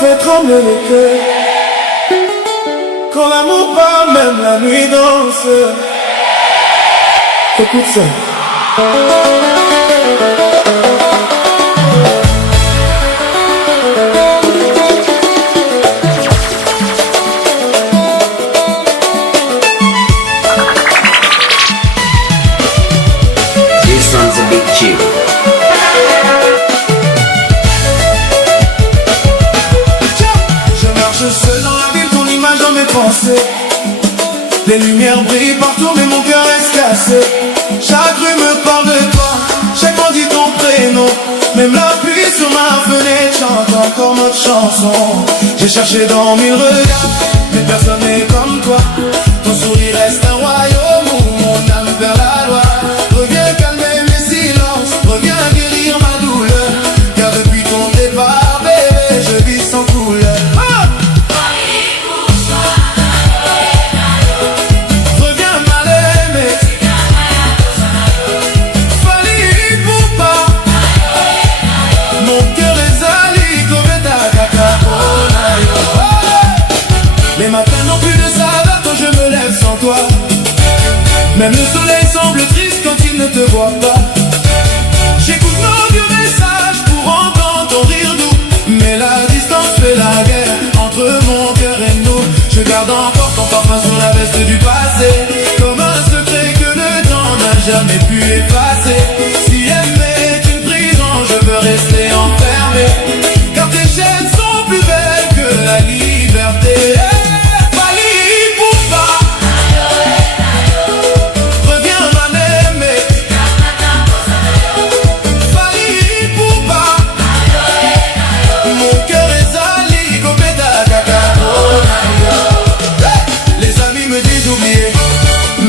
Fait trembler les cœurs. Quand l'amour parle, même la nuit danse. Écoute ça. This one's a big tune. Seul dans la ville, ton image dans mes pensées. Les lumières brillent partout, mais mon cœur reste cassé. Chaque rue me parle de toi, chaque mot dit ton prénom. Même la pluie sur ma fenêtre chante encore notre chanson. J'ai cherché dans mille regards, mais personne n'est comme toi. Ton sourire reste un royaume où mon âme perd la loi. Reviens calmer mes silences, reviens guérir ma douleur. Car depuis ton départ, bébé, je vis sans couleur. Les matins n'ont plus de saveur quand je me lève sans toi. Même le soleil semble triste quand il ne te voit pas. J'écoute nos vieux messages pour entendre ton rire doux. Mais la distance fait la guerre entre mon cœur et nous. Je garde encore ton parfum sur la veste du passé, comme un secret que le temps n'a jamais pu effacer. Si aimer est une prison, je veux rester enfermé, car tes chaînes sont plus belles que la liberté.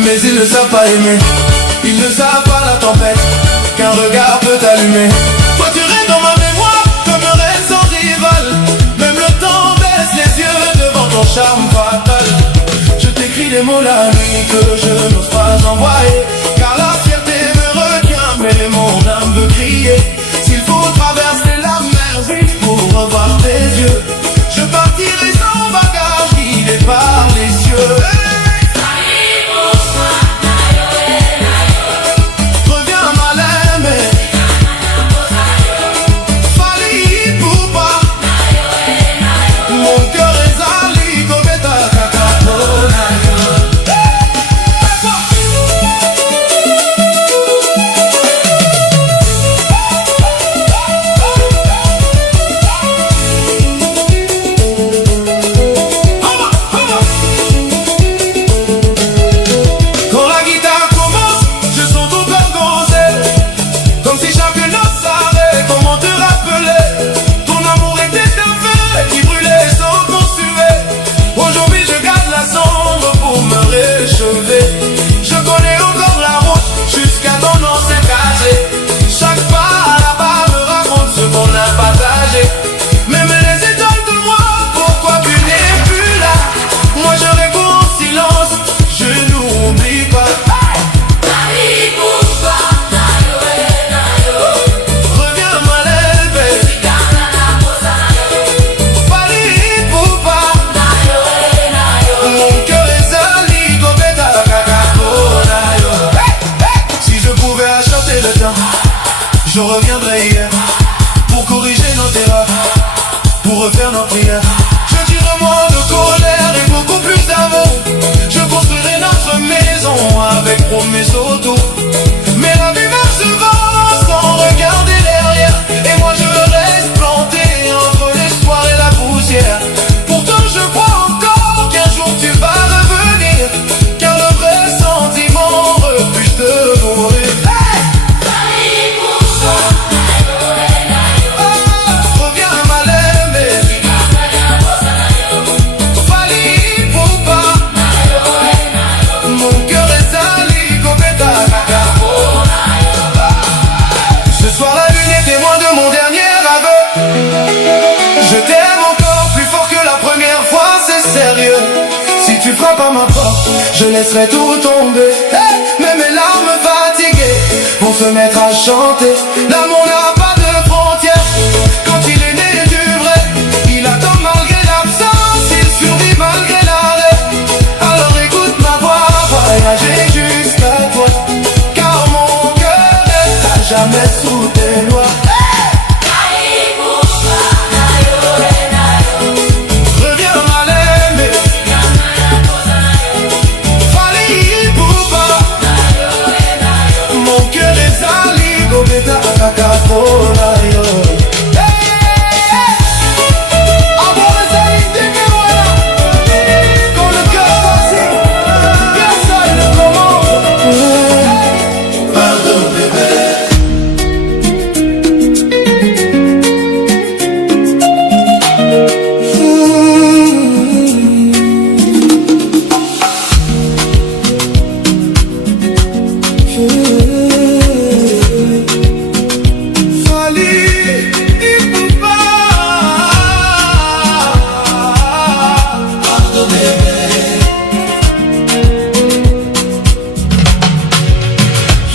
Mais ils ne savent pas aimer, ils ne savent pas la tempête qu'un regard peut allumer. Toi tu restes dans ma mémoire comme un rêve sans rival. Même le temps baisse les yeux devant ton charme fatal. Je t'écris des mots la nuit que je n'ose pas envoyer, car la fierté me retient, mais mon âme veut crier. S'il faut traverser la mer vite pour revoir tes yeux, je partirai sans bagage guidé par les cieux. je laisserai tout tomber. Mais mes larmes fatiguées vont se mettre à chanter. L'amour n'a pas de frontières. Quand il est né du vrai, il attend malgré l'absence, il survit malgré l'arrêt. Alors écoute ma voix, voyager jusqu'à toi, car mon cœur est à jamais sous tes lois.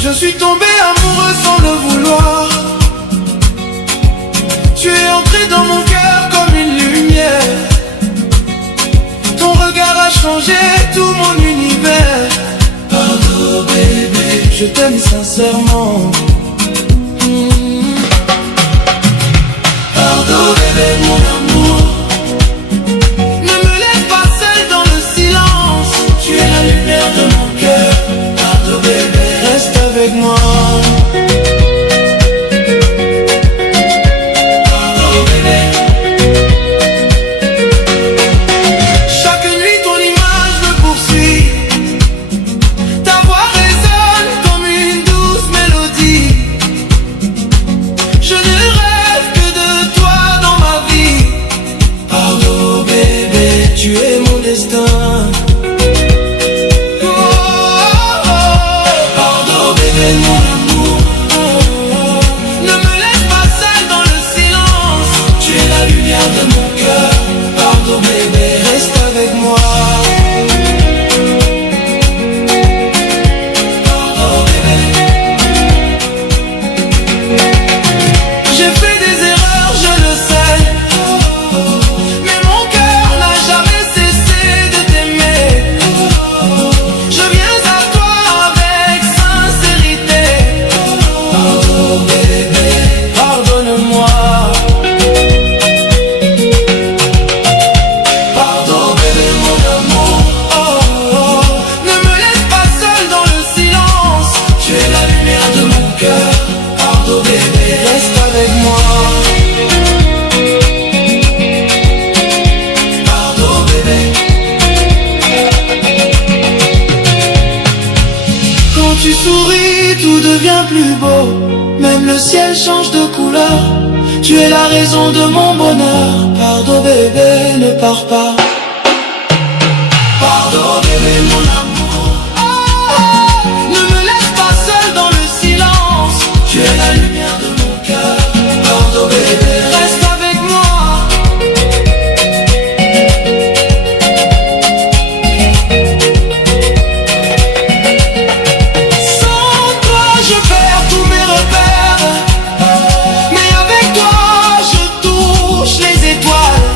Je suis tombé amoureux sans le vouloir. Tu es entré dans mon cœur comme une lumière. Ton regard a changé tout mon univers. Pardon bébé, je t'aime sincèrement. Pardon bébé mon amour. Ne me laisse pas seul dans le silence. Tu es la lumière de mon cœur. Pardon bébé, reste avec moi. Pardon bébé. Chaque nuit ton image me poursuit. Ta voix résonne comme une douce mélodie. Je ne rêve que de toi dans ma vie. Pardon bébé, tu es mon destin. Mon amour, ne me laisse pas seul dans le silence. Tu es la lumière de mon cœur. Pardon bébé, reste avec moi. Pardon bébé. J'ai fait des erreurs, je le sais, mais mon cœur n'a jamais cessé de t'aimer. Je viens à toi avec sincérité. Pardon bébé, pardonne-moi. Pardon bébé mon amour. Oh, oh, ne me laisse pas seul dans le silence. Tu es la lumière de mon cœur. Pardon bébé, reste avec moi. Pardon bébé. Quand tu souris, tout devient plus beau. Même le ciel change de couleur. Tu es la raison de mon bonheur. Pardon bébé, ne pars pas. Pardon bébé mon amour. Ne me laisse pas seul dans le silence. Tu es la lumière de mon cœur. Pardon bébé, reste avec moi. Sans toi je perds tous mes repères, mais avec toi je touche les étoiles.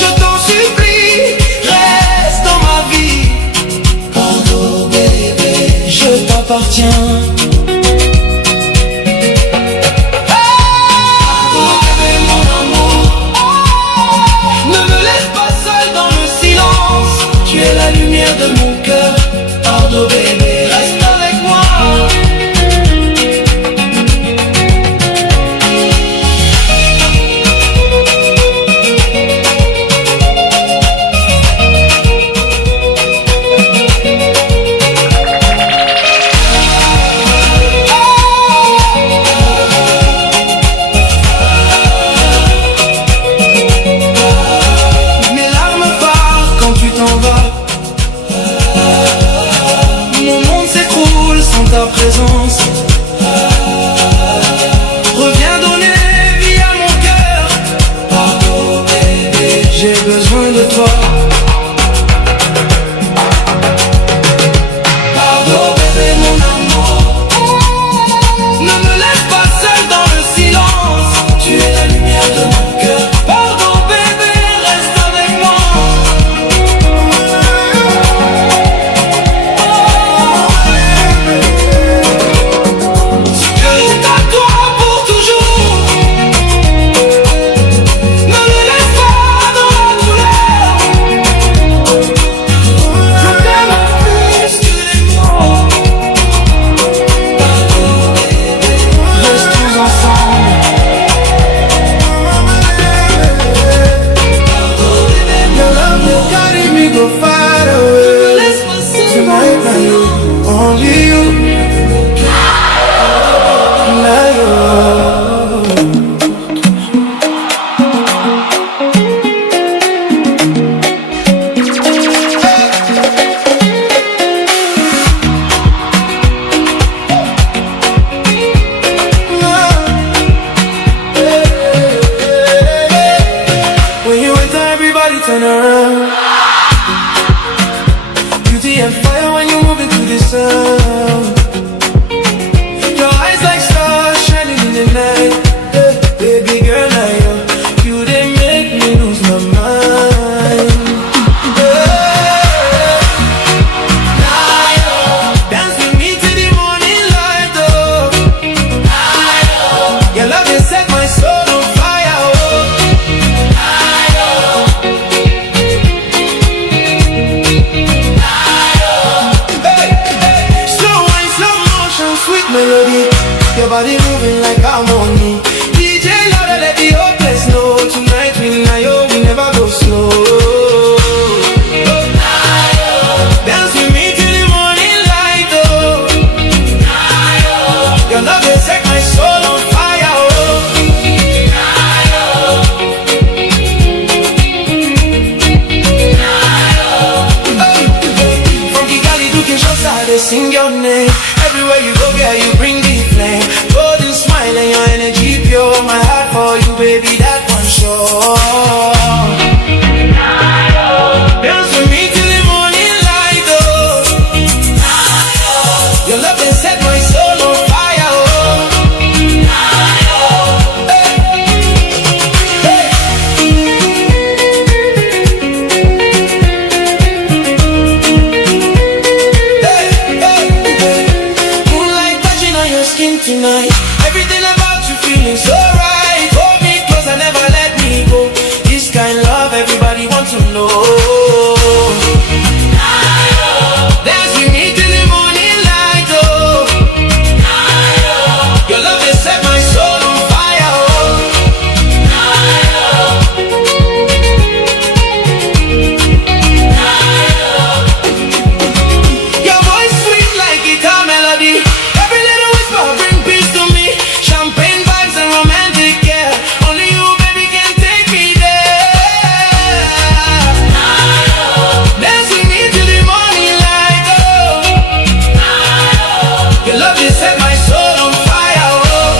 Je t'en supplie, reste dans ma vie. Pardon bébé, je t'appartiens. Pardon bébé mon amour. Ne me laisse pas seul dans le silence. Tu es la lumière de mon cœur. Pardon bébé, reste avec moi. Mes larmes partent quand tu t'en vas. Mon monde s'écroule sans ta présence. Reviens donner vie à mon cœur. Pardon bébé, j'ai besoin de toi. only you. When you enter, everybody turn around. Beauty and fire when you move into the sound. Your eyes like stars shining in the night. Baby girl, now you they make me lose my mind. Dance with me till the morning light, oh. Your love has set my soul on fire, oh. Slow wine, slow motion, sweet melody. Your body moving like harmony. DJ louder, let the whole place know. Tonight we Nayo, we never go slow. Dance with me till the morning light, oh. Your love has set my soul on fire, oh. From Kigali to Kinshasa, they sing your name. Everywhere you go, girl, you bring the flame. Golden smile and your energy pure. My heart for you, baby, that one sure. Dance with me till the morning light, oh. Your love has set my soul on fire, oh. Moonlight touching on your skin tonight. Everything about you feeling so right. Hold me close and never let me go. This kind of love everybody wants to know. Dance with me till the morning light, oh. Your love has set my soul on fire, oh. Your voice sweet like guitar melody. Every little whisper bring peace to me. Champagne vibes and romantic care. Only you, baby, can take me there. Dance with me till the morning light, oh. Your love has set my soul on fire, oh.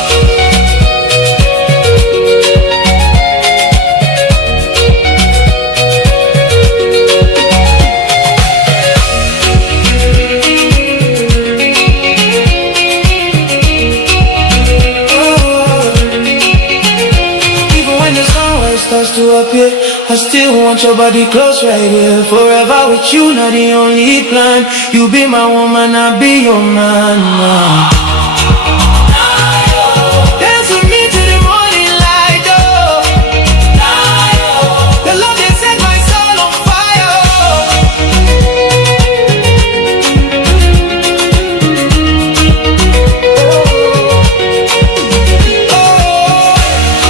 Even when the sunrise starts to appear, I still want your body close right here. Forever with you, not the only plan. You be my woman, I'll be your man now. Dance with me till the morning light, oh. The love that set my soul on fire, oh.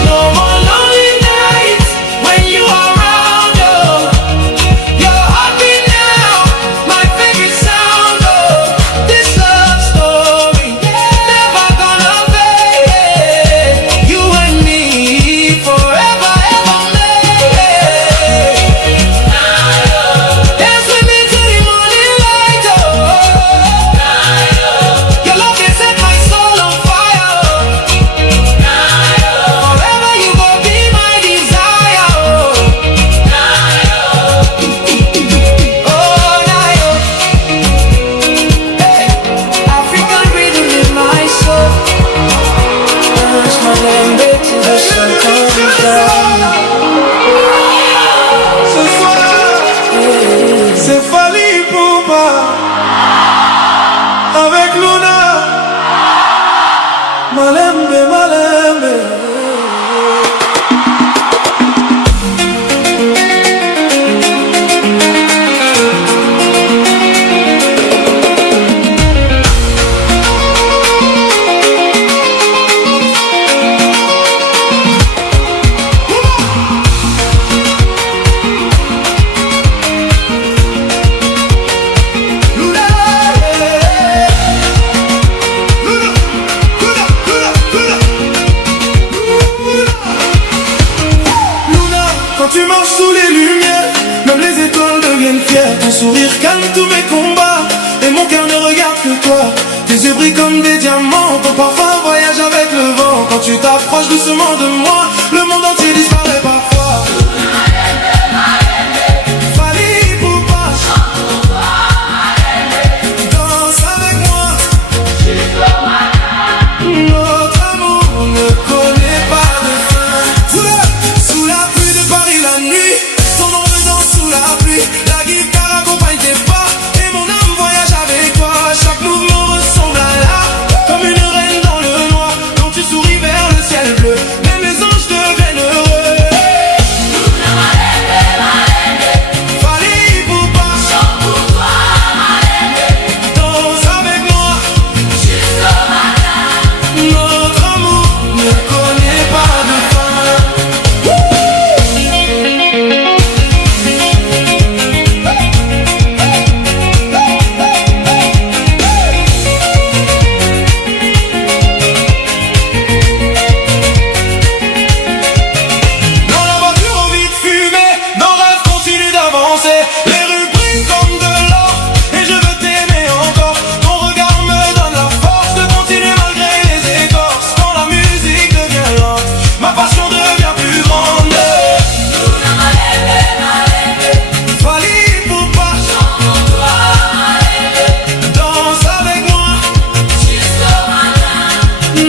No more lonely nights when you are around, oh. Your heartbeat now, my favorite sound, oh. This love story never gonna fade. You and me forever, evermore. Dance with me till the morning light, oh. Your love can set my soul on fire, oh. Forever you gon' be my desire, oh. Oh, Nayo. Hey, African rhythm in my soul. Dance my lembe till the sun comes down. Ce soir, c'est Fally Ipupa avec Luna. Malembe, malembe. Lula, yeah. tous mes combats, et mon cœur ne regarde que toi. Tes yeux brillent comme des diamants, ton parfum voyage avec le vent. Quand tu t'approches doucement de moi, le monde entier disparaît parfois. Fally Ipupa, danse avec moi. Notre amour ne connaît pas de fin. Sous la pluie de Paris la nuit, ton ombre danse sous la pluie. La guitare accompagne tes pas, et mon âme voyage avec toi. Chaque mouvement ressemble à l'art, comme une reine dans le noir. Quand tu souris vers le ciel bleu, même les anges deviennent heureux. Fally Ipupa, chante pour toi, danse avec moi jusqu'au matin. Notre amour ne connaît pas de fin. Dans la voiture au vide fumée, nos rêves continuent d'avancer. Les rues brillent comme de l'or, et je veux t'aimer encore. Ton regard me donne la force de continuer malgré les écorces. Quand la musique devient lente, ma passion devient plus grande. Fally Ipupa, chante pour toi, danse avec moi jusqu'au matin.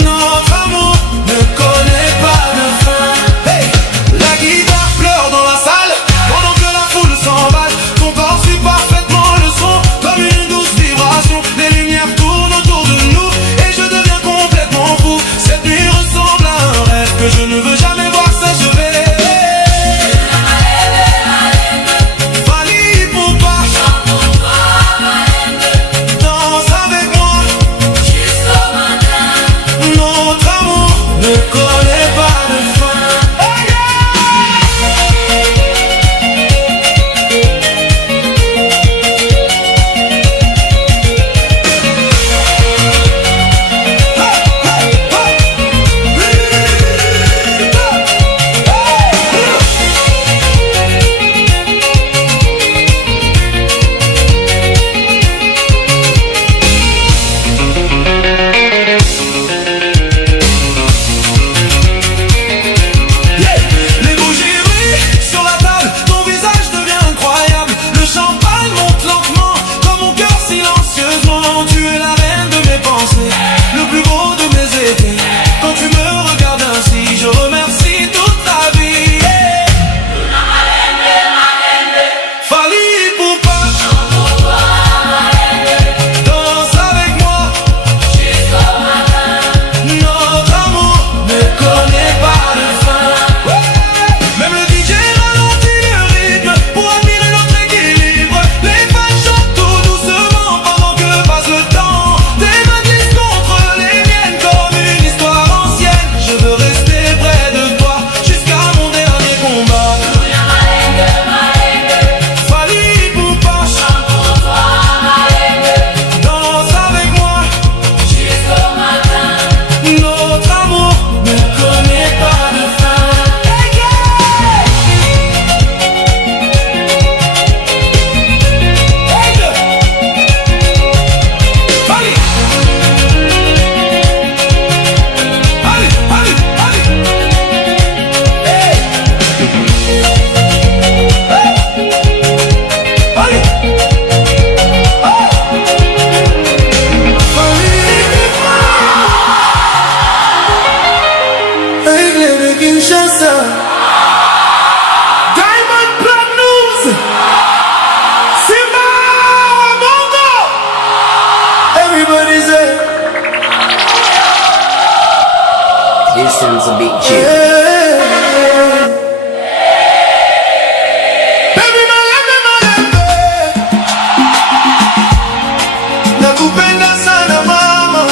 Notre amour ne connaît pas de fin. Hey! La guitare pleure dans la salle pendant que la foule s'emballe. Ton corps suit parfaitement le son comme une douce vibration. Les lumières tournent autour de nous et je deviens complètement fou. Cette nuit ressemble à un rêve que je ne veux jamais voir s'achever. Fally Ipupa, chante pour toi, danse avec moi jusqu'au matin. Notre amour ne connaît pas de fin. Les bougies brillent sur la table, ton visage devient incroyable. Le champagne monte lentement dans mon cœur silencieusement. Tu es la reine de mes pensées, le plus beau de mes étés. Quand tu me regardes ainsi, je remercie toute la vie. Fally Ipupa, chante pour toi, danse avec moi jusqu'au matin. Notre amour ne connaît pas de fin. Même le DJ ralentit le rythme pour admirer notre équilibre. Les fans chantent tout doucement pendant que passe le temps. Tes mains glissent contre les miennes comme une histoire ancienne. Je veux rester près de toi jusqu'à mon dernier combat. Fally Ipupa, chante pour toi, danse avec moi jusqu'au matin. Notre amour ne connaît pas de fin. Aigle de Kinshasa, Diamond Platnumz, Simba Mongo. Everybody's there. This one's a big tune. Baby malembe malembe, nakupenda sana mama.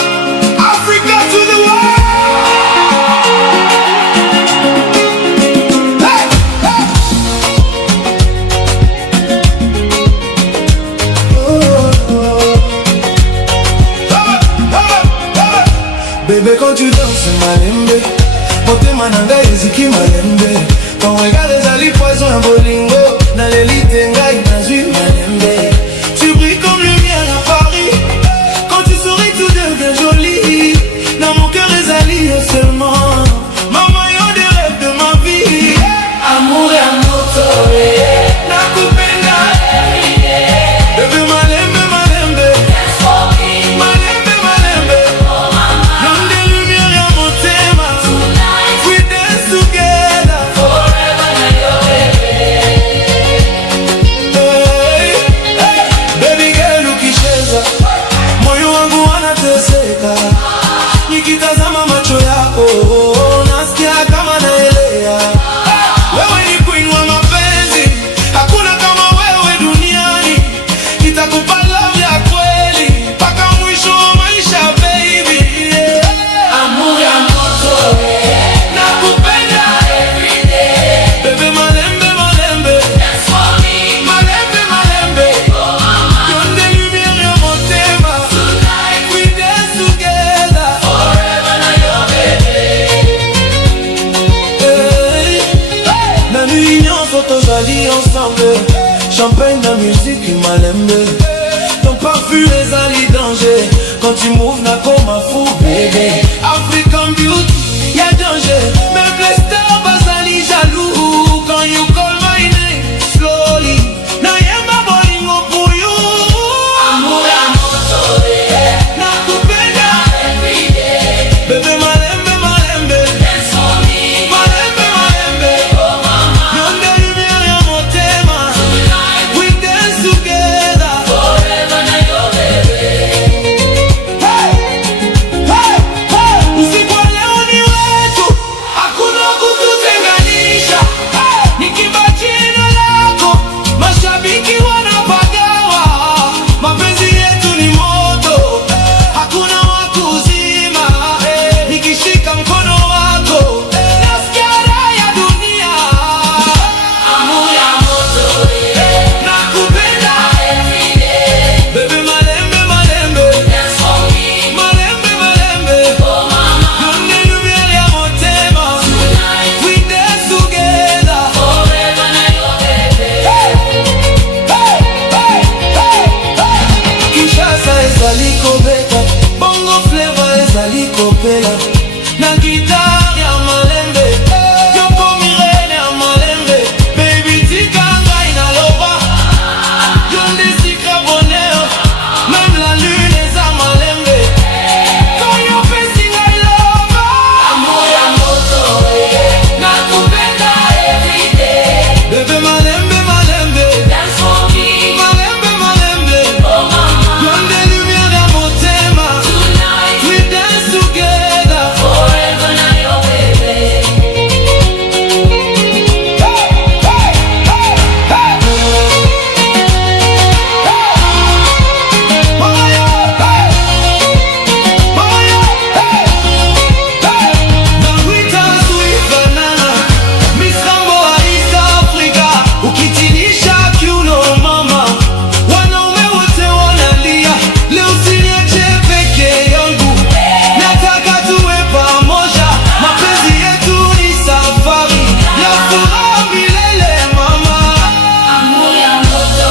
Africa to the world. Hey, hey. Bébé quand tu danses malembe, motema nanga eziki malembe. Ton regard ezali poison ya bolingo, na lelite ngai nazwi malembe. Tu brilles vue ezali danger. Quand tu moves na comme un fou bébé. African beauty, y'a danger. Même les stars basali jaloux. Quand you call my name slowly, na yemba bolingo pour you. Amour ya moto, na kupenda everyday. Bébé malembe malembe, dance for me. Malembe malembe, oh mama. Yonde lumière ya motema. Tonight we dance together. Forever na your baby. Hey, hey, hey. Usiku wa leo ni wetu, hakuna kututenganisha. Hey, nikiimba jina lako, mashabiki wanapagawa. Mapenzi yetu ni moto, hakuna wa kuzima. Nikishika mkono wako, nasikia raha ya dunia. Amour ya moto, nakupenda everyday. Bébé malembe malembe, dance for me. Malembe malembe, oh mama. Yonde lumière ya motema. Tonight we dance together. Forever na your baby. Hey, hey, hey, hey, hey. Kinshasa ezali kobeta, bongo flavor ezali kopela. Na guitare ya malembe, yoko mirene ya malembe. Baby tika ngai na loba, yonde secret bonheur. Même la lune eza malembe. Quand you facing I love. Amour ya moto, nakupenda everyday. Bébé malembe malembe, dance for me. Malembe malembe, oh mama. Yonde lumière ya motema. Tonight we dance together. Forever na your baby. Hey, hey, hey, hey. Moyo, hey. Moyo, hey. Hey. Nakuita sweet banana, Miss Rambo wa East Africa. Ukitinisha kiuno mama, wanaume wote wanalia. Leo usiniache peke yangu, nataka tuwe pamoja. Mapenzi yetu ni safari ya furaha milele mama. Amour ya moto,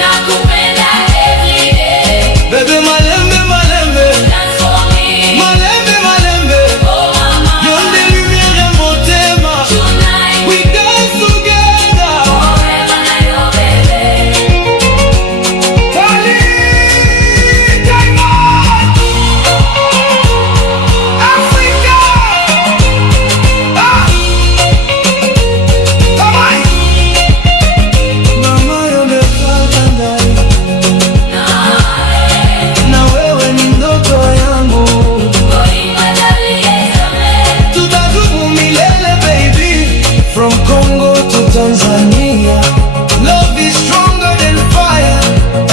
nakupenda everyday. Bébé malembe malembe, Dance for me. malembe malembe. Oh mama. Yonde lumière ya motema. Tonight We dance together. forever na your baby. Wally Diamond, Africa. Mama yonde kakandai, na wewe ni ndoto yangu. Tutadumu milele baby. From Congo to Tanzania, love is stronger than fire.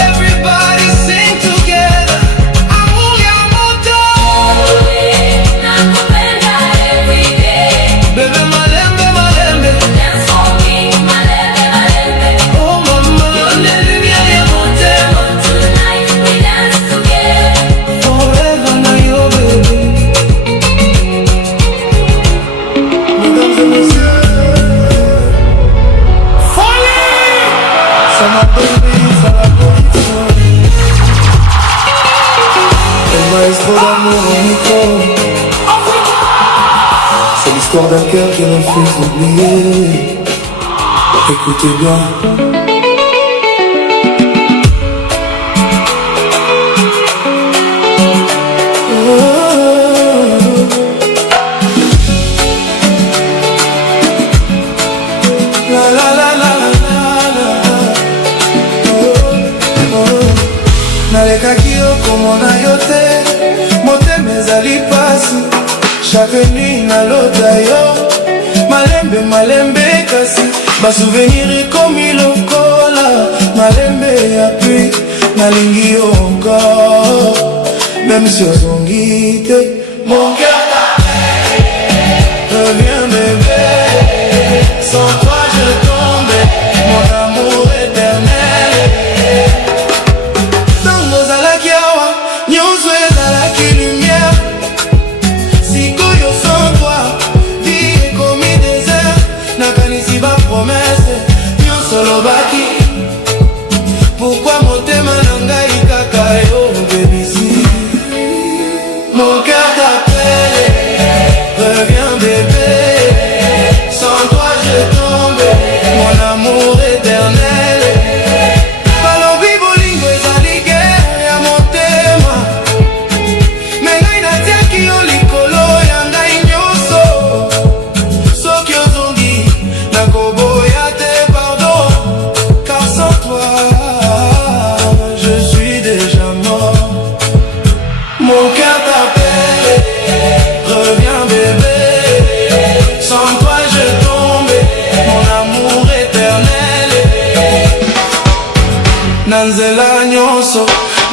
Everybody sing together. Amour ya moto, Nakupenda everyday. bébé malembe malembe, Dance for me. Malembe malembe. oh mama. Yonde lumière ya motema. Tonight we dance together. Forever na your baby. Mesdames et messieurs, folie! Ça m'a baby, ça la position. Elle m'a trop d'amour en micro. C'est l'histoire d'un cœur qui refuse d'oublier. Écoutez bien. La la la la la la. Nalekaki yo komona yo te, motema ezali pasi. Chaque nuit nalota yo, malembe malembe kasi. Basouvenir ekomi lokola, malembe ya pluie. Nalingi yo encore, même si ozongi te. Mon cœur t'appelle, reviens bébé. Sans toi je tombe, mon amour éternel. Tango ozalaki awa, nyonso ezalaki lumière. Sikoyo sans toi, vie ekomi désert. Nakanisi ba promesse, nyonso lobaki. Pourquoi motema na ngai kaka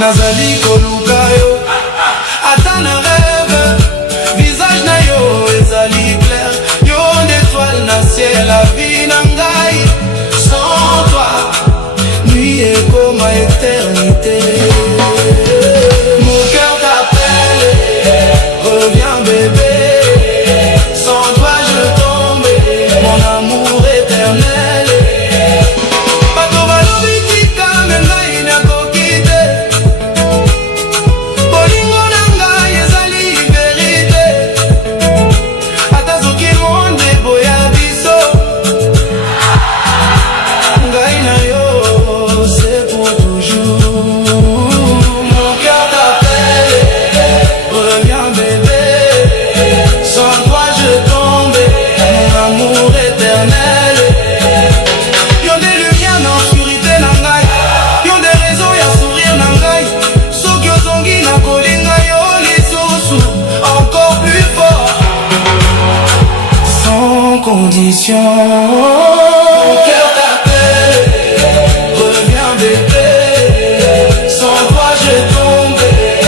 nazali koluka yo ata na rêve, visage na yo ezali clair, yo d'étoile na ciel, la vie na ngai sans toi, nuit ekoma éternité. Mon cœur t'appelle, reviens bébé, sans toi je tombe, mon amour éternel. Bato balobi tika me ngai nakoki te, bolingo na ngai ezali vérité, ata soki monde eboya biso, ngai na yo c'est pour toujours. Mon cœur t'appelle, reviens bébé, sans toi je tombe, mon amour éternel. Yo des lumières dans l'obscurité na ngai, yo des raisons ya sourire na ngai, soki ozongi na kolinga yo lisusu encore plus fort, sans condition. Mon cœur t'appelle, reviens bébé, sans toi je tombe,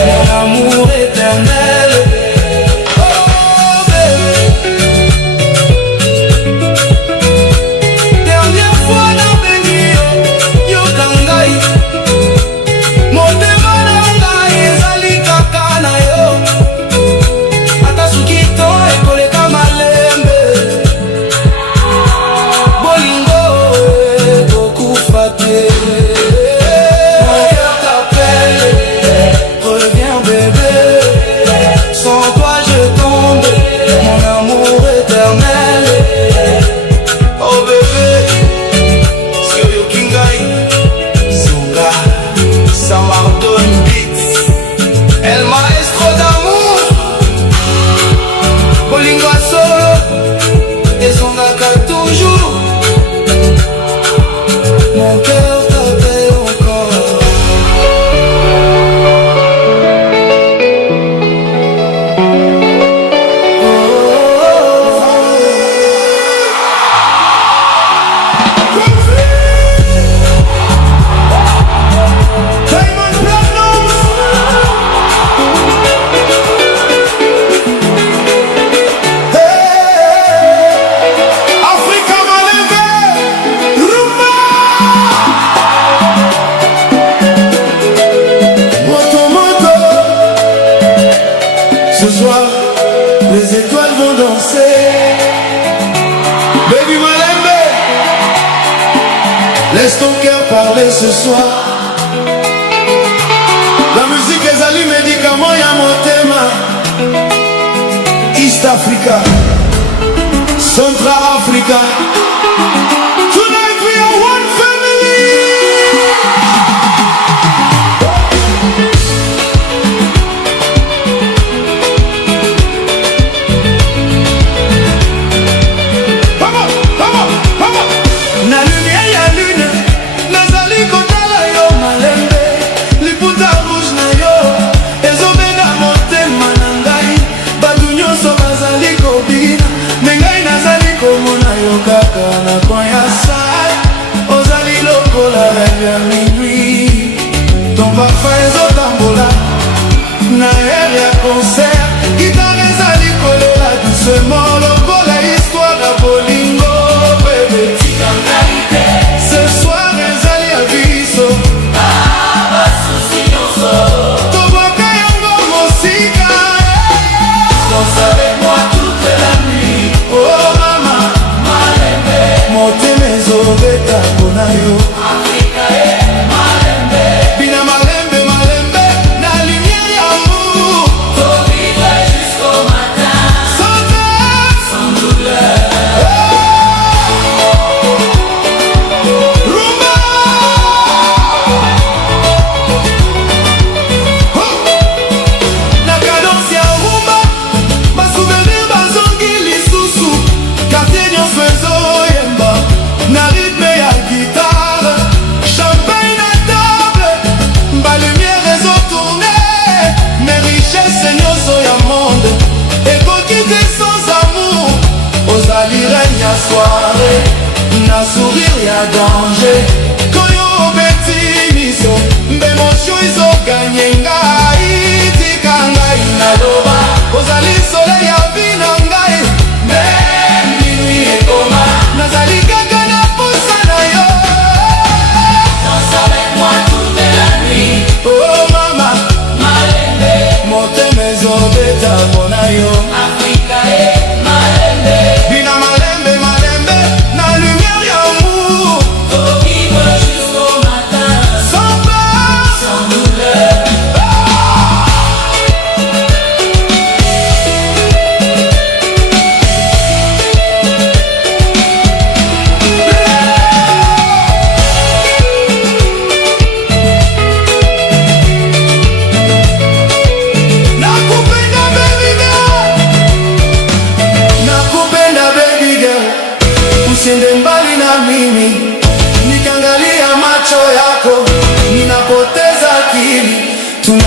mon amour éternel. Oh bébé, dernière fois nabengi yo, yoka ngai, motema na ngai ezali kaka na yo, ata soki to ekoleka malembe, bolingo ekokufa te. Mon cœur t'appelle, reviens bébé, sans toi je tombe, mon amour éternel. Oh bébé, si oyoki ngai, Zonga, Samardone Beats, El Maestro d'amour, bolingo ya solo ezongaka toujours. Mon cœur t'appelle encore. Diamond Platinum. Hey, Africa Malembe, Rumba. Moto moto. Ce soir, les étoiles vont danser. Baby Malembe, laisse ton cœur parler ce soir. La musique ezali médicament ya motema. East Africa, Central Africa. Tonight we are one family. Vamos, vamos, vamos. Na lumière ya lune, nazali kotala yo malembe, liputa rouge na yo ezobenda motema na ngai, bato nyonso bazali kobina, me ngai nazali komona yo kaka.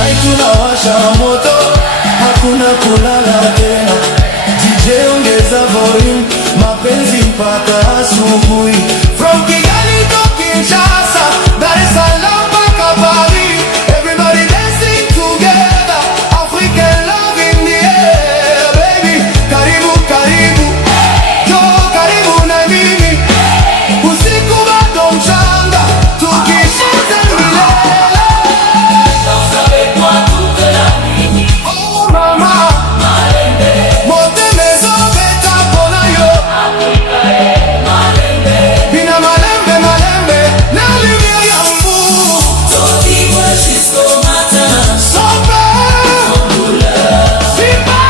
tonight tunawasha moto, hakuna kulala tena. DJ ongeza volume, mapenzi mpaka asubuhi. From Kigali to Kinshasa, Dar es Salaam mpaka Paris, everybody dancing together, African love in the air. Baby, karibu karibu, jo karibu na mimi, usiku bado mchanga, tukishinda milele. Danse avec moi toute la nuit. Oh mama, monte maison beta pona yo, bina malembe malembe, na lumière ya mou. Faut vivre jusqu'au matin. Sans peur, Simba.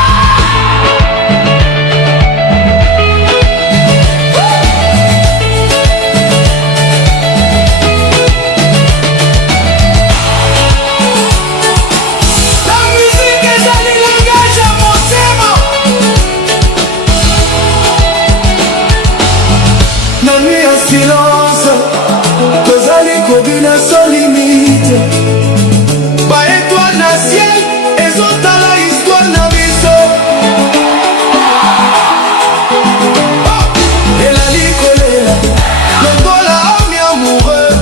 La musique est un langage à mon thème. La nuit en silence, tozali kobina sans limite. Ba étoile na ciel, ezotala histoire na biso. Elali kolela, lokola homme amoureux.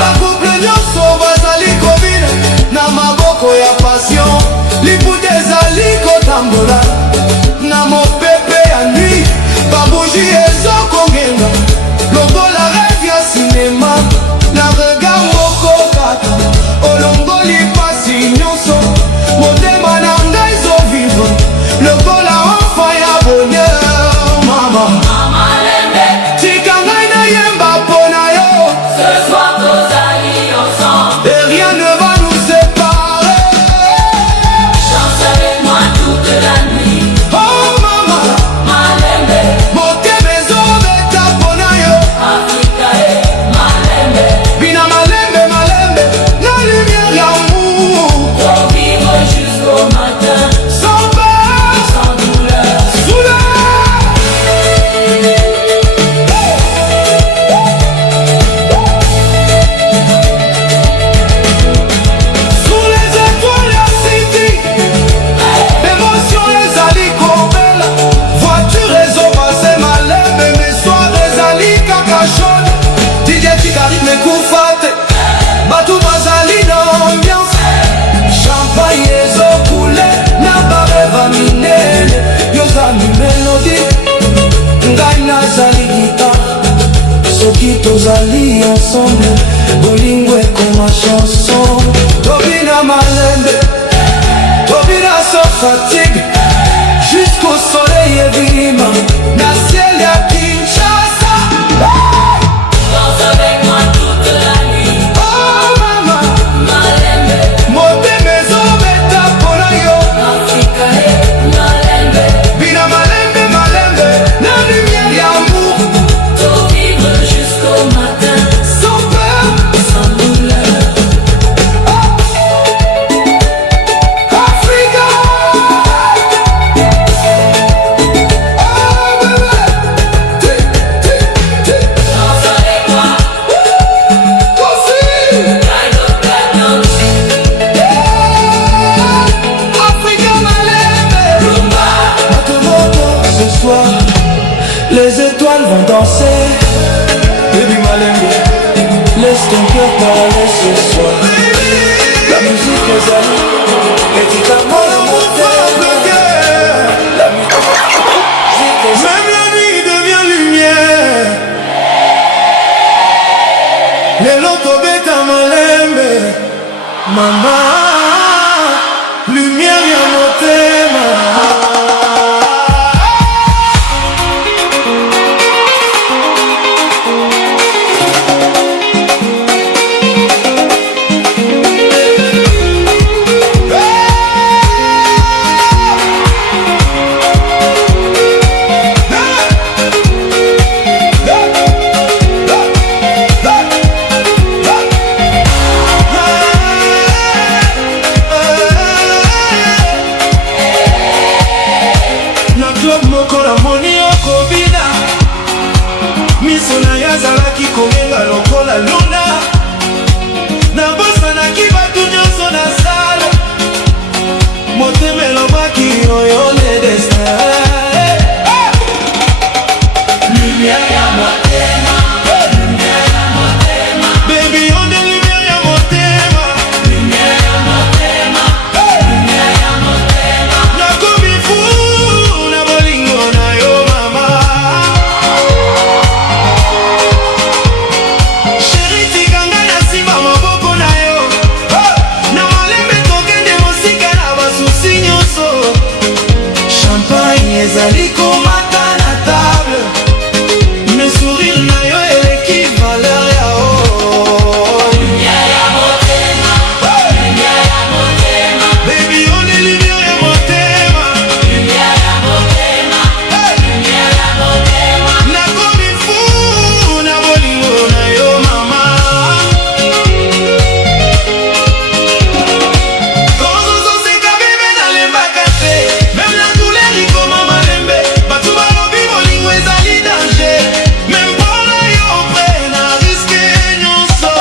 Ba couple nyonso bazali kobina na maboko ya passion. Liputa ezali kotambola na mopepe ya nuit. Babuji ezokongenga lokola rêve ya cinéma. Na regard moko kaka olongoli pasi nyonso, motema na ngai ezovivre lokola enfant ya bonheur. Mama, tika ngai nayemba mpona yo, Ce soir, tozali ensemble. et rien ne va nous séparer. Danse avec moi toute la nuit. Oh mama, Malembe, motema ezobeta mpona yo, Africa et Malembe. bina malembe malembe, na lumière ya amour. Faut vivre jusqu'au matin. Sans peur, Sans douleur. douleur. Sous les étoiles ya city, émotion ezali kobela. Voiture ezopase malembe, mais soir ezali kaka chaude. DJ Tikari mekufa te, bato bazali na ambiance. Champagne ezokule na bareva minene, yozali melodi, ngai nazali guitare. Soki tozali ensemble, bolingo ekoma chanson. Tobina malembe, tobina sans fatigue, jusqu'au soleil ebima na ciel ya Kinshasa. Danse avec moi toute la nuit. Oh mama, Malembe, motema ezobeta mpona yo, Africa et Malembe. bina malembe malembe, na lumière ya amour. Faut vivre jusqu'au matin. Sans peur, Sans douleur. Africa. Oh bébé, Danse avec moi. Kofi. Kind of platinum. Africa malembe. Rumba. Matomoto, ce soir, les étoiles vont danser. Baby malembe, laisse ton cœur parler ce soir. La musique est à nous, et tu t'as mal à mon cœur. La musique est même la nuit devient lumière. Les lotos bêta malembe, maman, lumière ya motema. ezali komaka na table. Mais sourire na yo eleki valeur ya o. Lumière ya motema, lumière ya motema, Baby, on est lumière ya motema. lumière ya motema, lumière ya motema. Nakomi fou na bolingo na yo mama. Kozozoseka bebe nalembaka te. Même la douleur ikoma malembe. Bato balobi bolingo ezali danger. Même mpona yo pre na riske nyonso.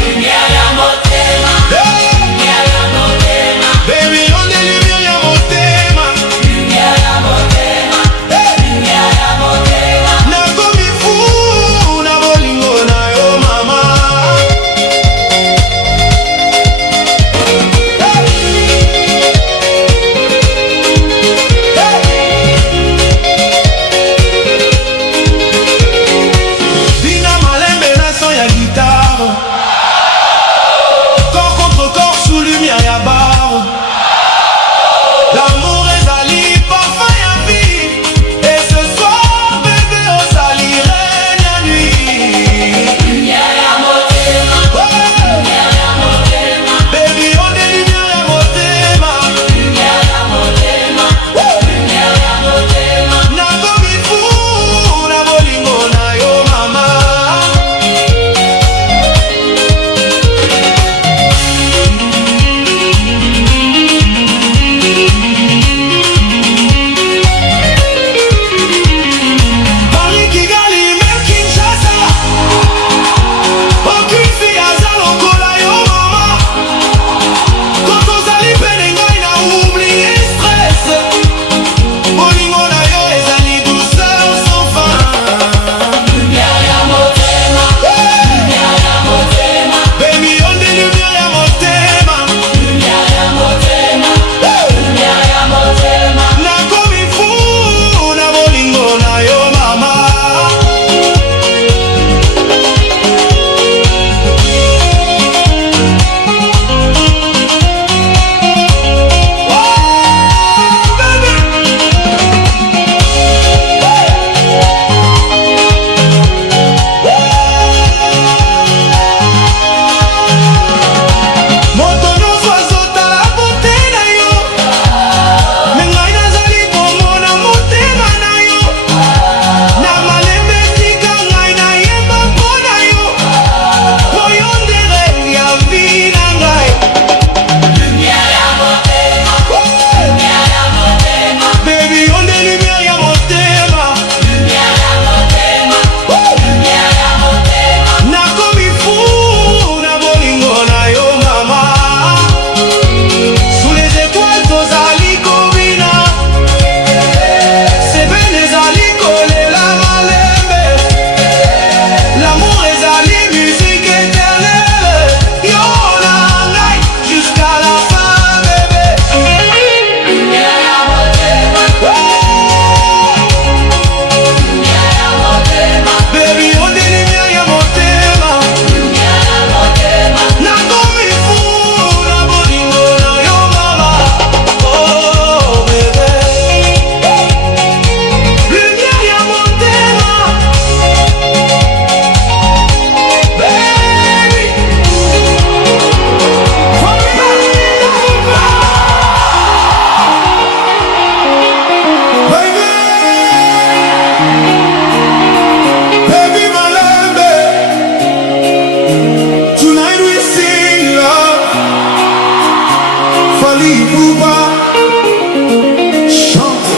Lumière ya motema, lumière ya motema, Baby, on est lumière ya motema. lumière ya motema, lumière ya motema. Nakomi fou na bolingo na yo mama. Bina malembe na son ya guitare. Corps contre corps sous lumière ya barre. L'amour ezali parfum ya vie. Et ce soir bébé ozali reine ya nuit. Lumière ya motema, lumière ya motema, Baby, on est lumière ya motema. lumière ya motema, lumière ya motema. Nakomi fou na bolingo na yo mama. Paris, Kigali, même Kinshasa. Aucune fille aza lokola yo mama. Quand ozali pene ngai na oublie stress. Bolingo na yo ezali douceur sans fin. Lumière ya motema, lumière ya motema, Baby, on est lumière ya motema. lumière ya motema, lumière ya motema. Nakomi fou na bolingo na yo mama. Oh, baby. Moto nyonso azotala bote na yo. Me ngai nazali komona motema na yo. Na malembe tika ngai nayemba mpo na yo. Po yo ndere ya vi na ngai. Lumière ya motema, lumière ya motema, Baby, on est lumière ya motema. lumière ya motema, lumière ya motema. Nakomi fou na bolingo na yo mama. Sous les étoiles tozali kobina. Sebene ezali kolela malembe. L'amour ezali musique éternelle. Yo na ngai jusqu'à la fin bébé. Lumière ya motema, lumière ya motema, Baby, on est lumière ya motema. lumière ya motema. Nakomi fou na bolingo na yo mama. Oh bébé. Lumière ya motema. Baby. Baby, baby malembe. Tonight we sing love. Fally Ipupa. Chante.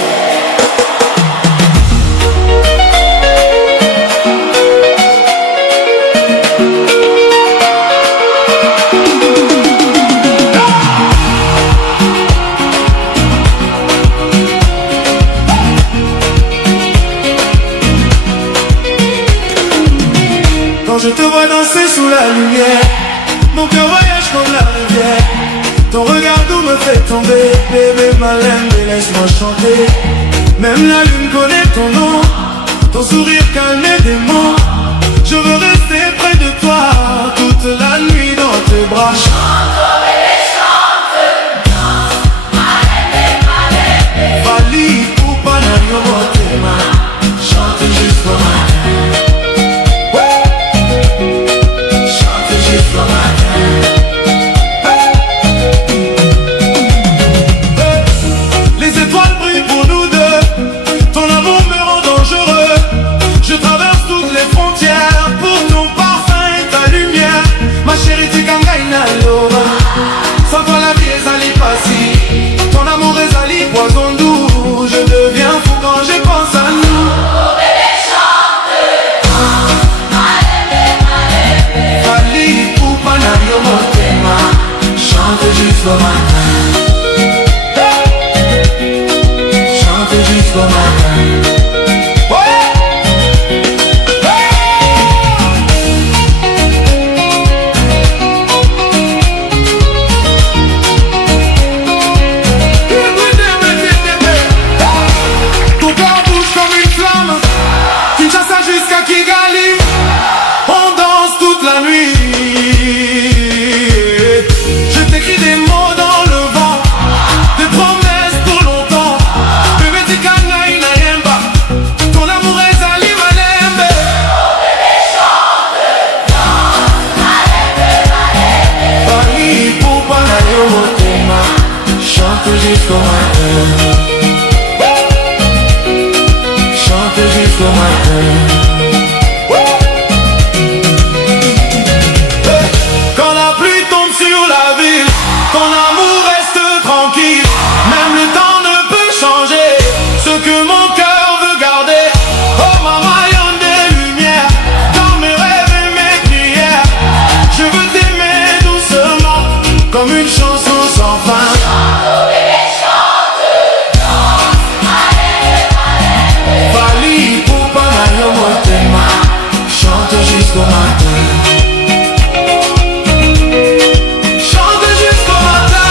Quand je te vois danser sous la lumière, mon cœur voyage comme la rivière. Ton regard doux me fait tomber. Bébé Malembe, laisse-moi chanter. Même la lune connaît ton nom. Ton sourire calme les démons. Je veux rester près de toi toute la nuit dans tes bras. Fally Ipupa na Ezali passé. Ton amour Ezali poison doux. Je deviens fou quand je pense à nous. Fali Ipupa na yo motema. Chante jusqu'au matin. Chante jusqu'au matin. Jusqu'au matin. Chante jusqu'au matin. Quand la pluie tombe sur la ville, ton amour reste tranquille. Même le temps ne peut changer ce que mon cœur veut garder. Oh maman, y'en des lumières dans mes rêves et mes prières. Je veux t'aimer doucement comme une chanson sans fin. Jusqu'au matin. Chante jusqu'au matin.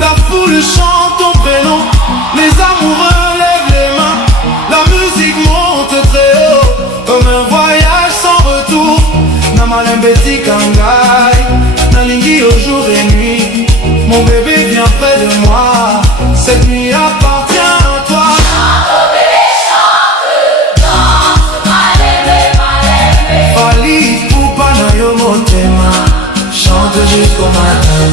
La foule chante ton prénom. Les amoureux lèvent les mains. La musique monte très haut comme un voyage sans retour. Namalembeti Kangai, Nalingi au jour et nuit. Mon bébé vient près de moi. Cette nuit appartient à toi. Fali Ipupa na yo motema. Chante jusqu'au matin.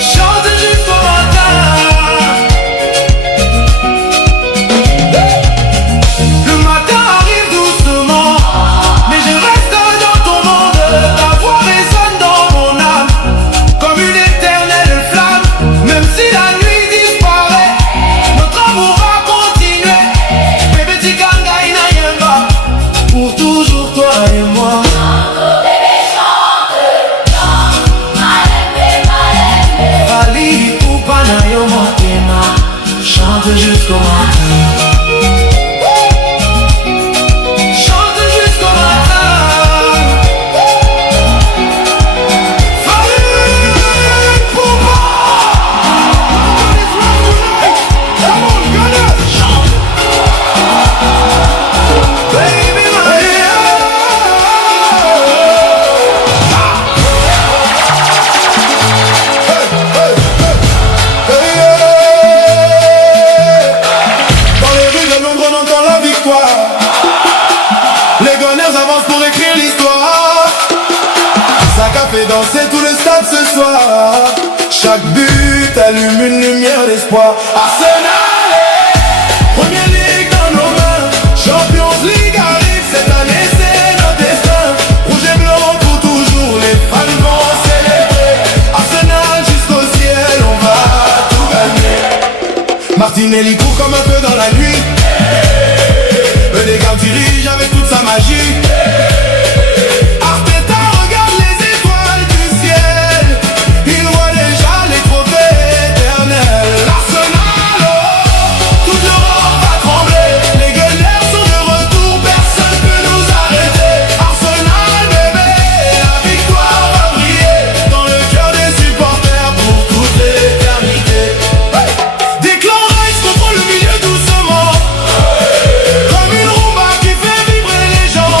Chante jusqu'au matin. Le matin arrive doucement, mais je reste dans ton monde. Ta voix résonne dans mon âme comme une éternelle flamme. Même si la nuit disparaît, notre amour va continuer. Bébé Tikanga Inayemba, pour toujours toi et moi. Fali Ipupa na yo motema. Chante jusqu'au matin. Chante jusqu'au matin. Fali Ipupa. Come on, Ghana. Chante. Baby, dans les rues de Londres, on entend la victoire. Les Gunners avancent pour écrire l'histoire. Ça qu'a fait danser tout le stade ce soir. Chaque but allume une lumière d'espoir. Arsenal, Première Ligue dans nos mains. Champions League arrive cette année, c'est notre destin. Rouge et blanc pour toujours, les fans vont célébrer. Arsenal jusqu'au ciel, on va tout gagner. Martinelli court comme un feu dans la nuit. Odegaard dirige avec toute sa magie. Arteta regarde les étoiles du ciel. Il voit déjà les trophées éternels. Arsenal, oh, toute l'Europe va trembler. Les Gunners sont de retour, personne peut nous arrêter. Arsenal, bébé, la victoire va briller dans le cœur des supporters pour toute l'éternité. Declan Rice contrôle le milieu doucement, comme une rumba qui fait vibrer les gens.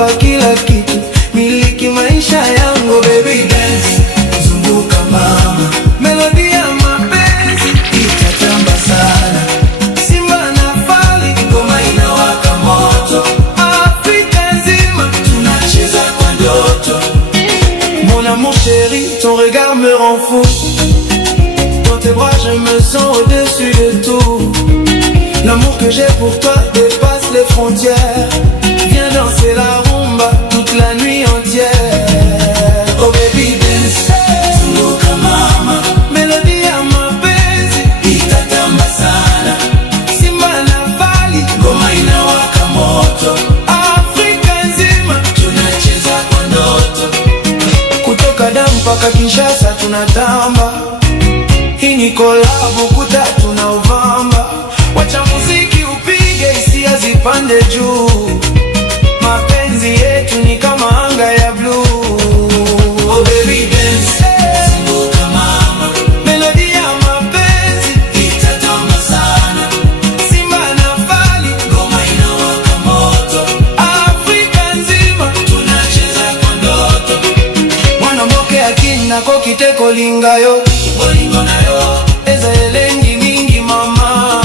nakupa kila kitu, miliki maisha yangu. Baby dance, zunguka mama, melodi ya mapenzi itatamba sana. Simba na Fally, ngoma inawaka moto, Afrika nzima tunacheza kwa ndoto. Mon amour chéri, ton regard me rend fou. Dans tes bras je me sens au-dessus de tout. L'amour que j'ai pour toi dépasse les frontières. Viens danser la rumba toute la nuit entière. Oh baby dance, zunguka mama, melodi ya mapenzi itatamba sana. Simba na Fally, ngoma inawaka moto, Afrika nzima tunacheza kwa ndoto. Kutoka Dar mpaka Kinshasa tunatamba. Hii ni kolabo kuta tunaovamba. Wacha muziki upige hisia zipande juu. Mapenzi yetu ni kama anga ya blue. Oh baby dance, zunguka mama, melodi ya mapenzi itatamba sana. Simba na Fally, ngoma inawaka moto, Afrika nzima tunacheza kwa ndoto. Mwana mboke akina ko kiteko lingayo, bolingo nayo eza elengi mingi mama.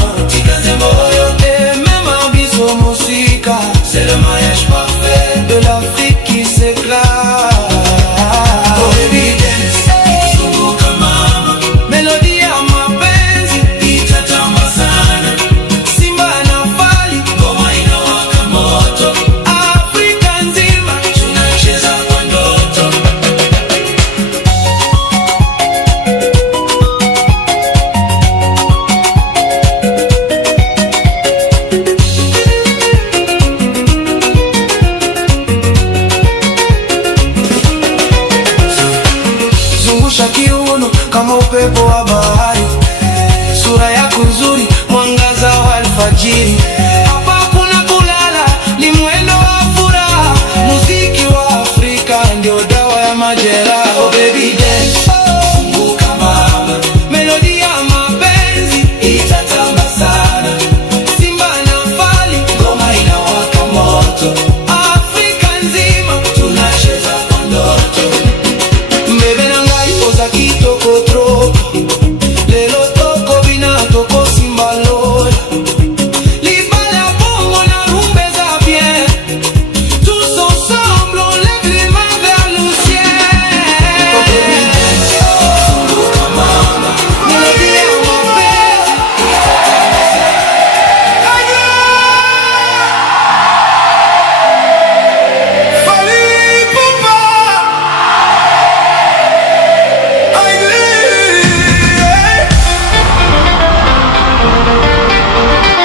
C'est le mariage parfait de l'Afrique qui s'éclate. Oh baby dance, zunguka mama, melodi ya mapenzi itatamba sana. Simba na Fally, ngoma inawaka moto, Afrika nzima tunacheza kwa ndoto. Kiuno kama upepo wa bahari, sura yako nzuri, mwangaza wa alfajiri. Hapa kuna kulala, ni mwendo wa furaha. Muziki wa Afrika ndio dawa ya majeraha. Oh baby dance, zunguka mama, melodi ya mapenzi itatamba sana. Simba na Fally, ngoma inawaka moto, Afrika nzima tunacheza kwa ndoto. Mbebe na ngai oza kitoko trop, lelo toko bina toko Simba lola. Libala bongo na rumba za bien, tous ensemble on lève les mains vers le ciel. Oh baby dance, zunguka mama, melodi ya mapenzi itatamba sana. Fally Ipupa.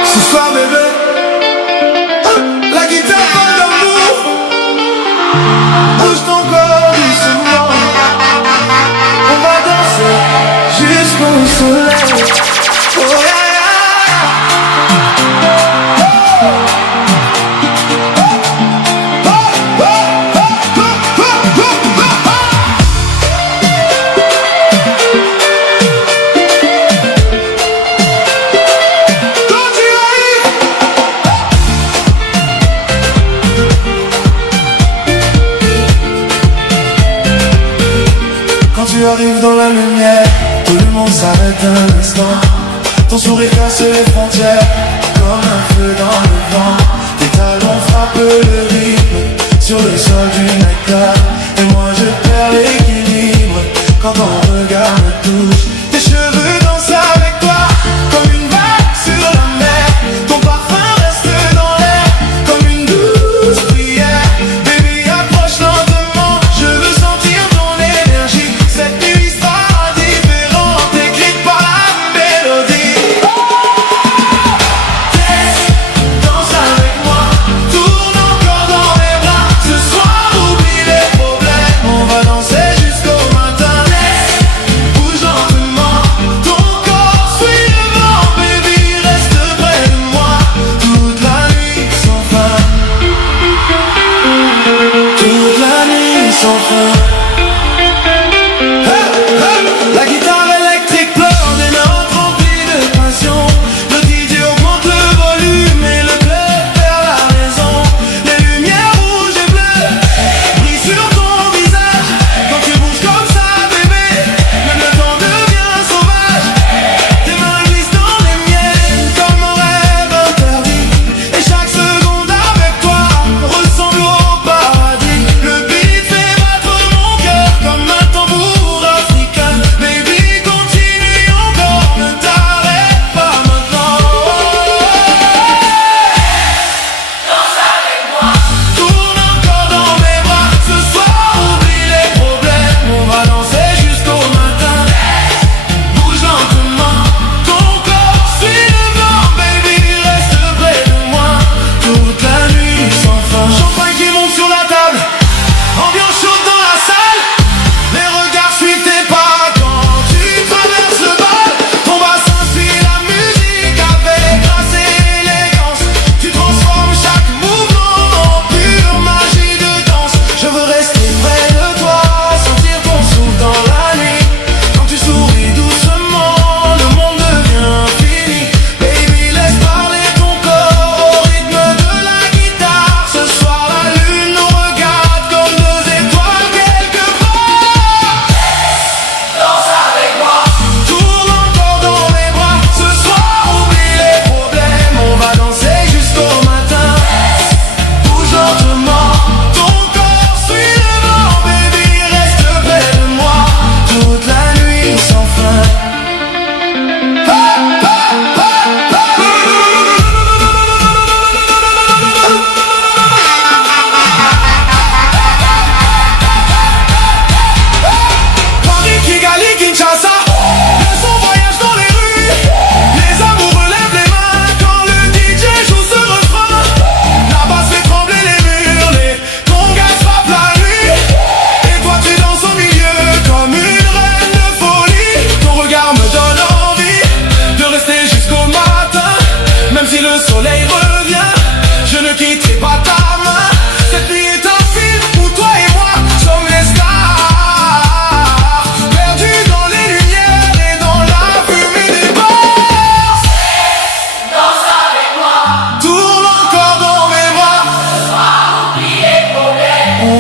Ce soir bébé, la guitare parle d'amour. Bouge ton corps doucement. On va danser jusqu'au soleil. Oh yeah, Quand tu arrives dans la lumière, tout le monde s'arrête un instant. Ton sourire casse les frontières, comme un feu dans le vent. Tes talons frappent le rythme, sur le sol du nightclub. Et moi je perds l'équilibre, quand ton regard me touche. Tes cheveux dansent avec toi, comme une vague sur la mer. Ton parfum reste dans l'air, comme une douce prière. Baby approche lentement, je veux sentir ton énergie. Cette nuit sera différente, écrite par la mélodie. Danse avec moi, tourne encore dans mes bras. Ce soir oublie les problèmes, on va danser jusqu'au matin. Bouge lentement, ton corps suit le vent. Baby reste près de moi, toute la nuit sans fin. Toute la nuit sans fin. La guitare électrique pleure des notes remplies de passion. Le DJ augmente le volume et le club perd la raison. Les lumières rouges et bleues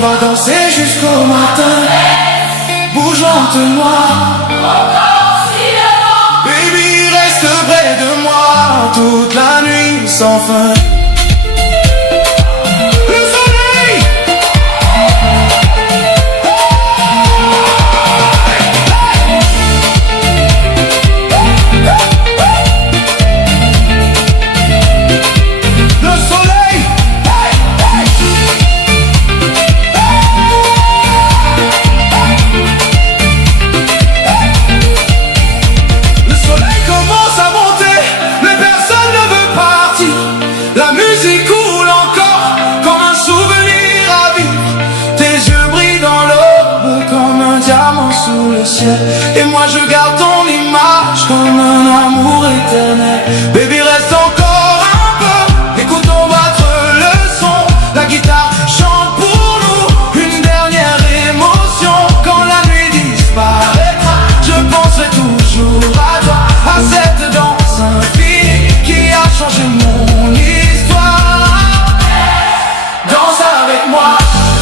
va danser jusqu'au matin. Bouge lentement. Baby, reste près de moi toute la nuit sans fin. Le soleil. Le soleil. Le soleil commence à monter, mais personne ne veut partir. La musique coule encore comme un souvenir à vivre. Tes yeux brillent dans l'aube comme un diamant sous le ciel. Et moi je garde ton image comme un amour éternel. Baby, reste encore un peu, écoutons battre le son. La guitare chante pour nous une dernière émotion. Quand la nuit disparaîtra, je penserai toujours à toi, à cette danse infinie qui a changé mon histoire. Danse avec moi,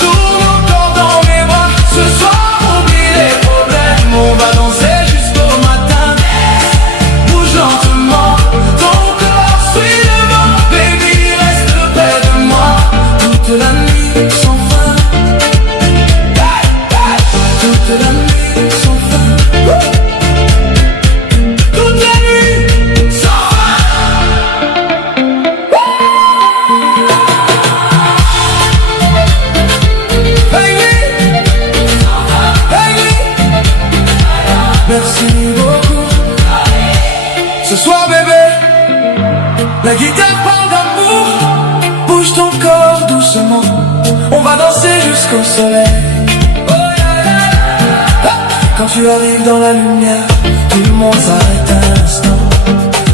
tourne encore dans mes bras. Ce soir, oublie les problèmes, on va danser jusqu'au matin. Bouge lentement, ton corps suit le vent. Baby, reste près de moi toute la nuit sans fin. Toute la nuit sans fin. Toute la nuit sans fin. Baby, baby, merci beaucoup. Ce soir, bébé, la guitare parle d'amour. Bouge ton corps doucement, on va danser jusqu'au soleil. Quand tu arrives dans la lumière, tout le monde s'arrête un instant.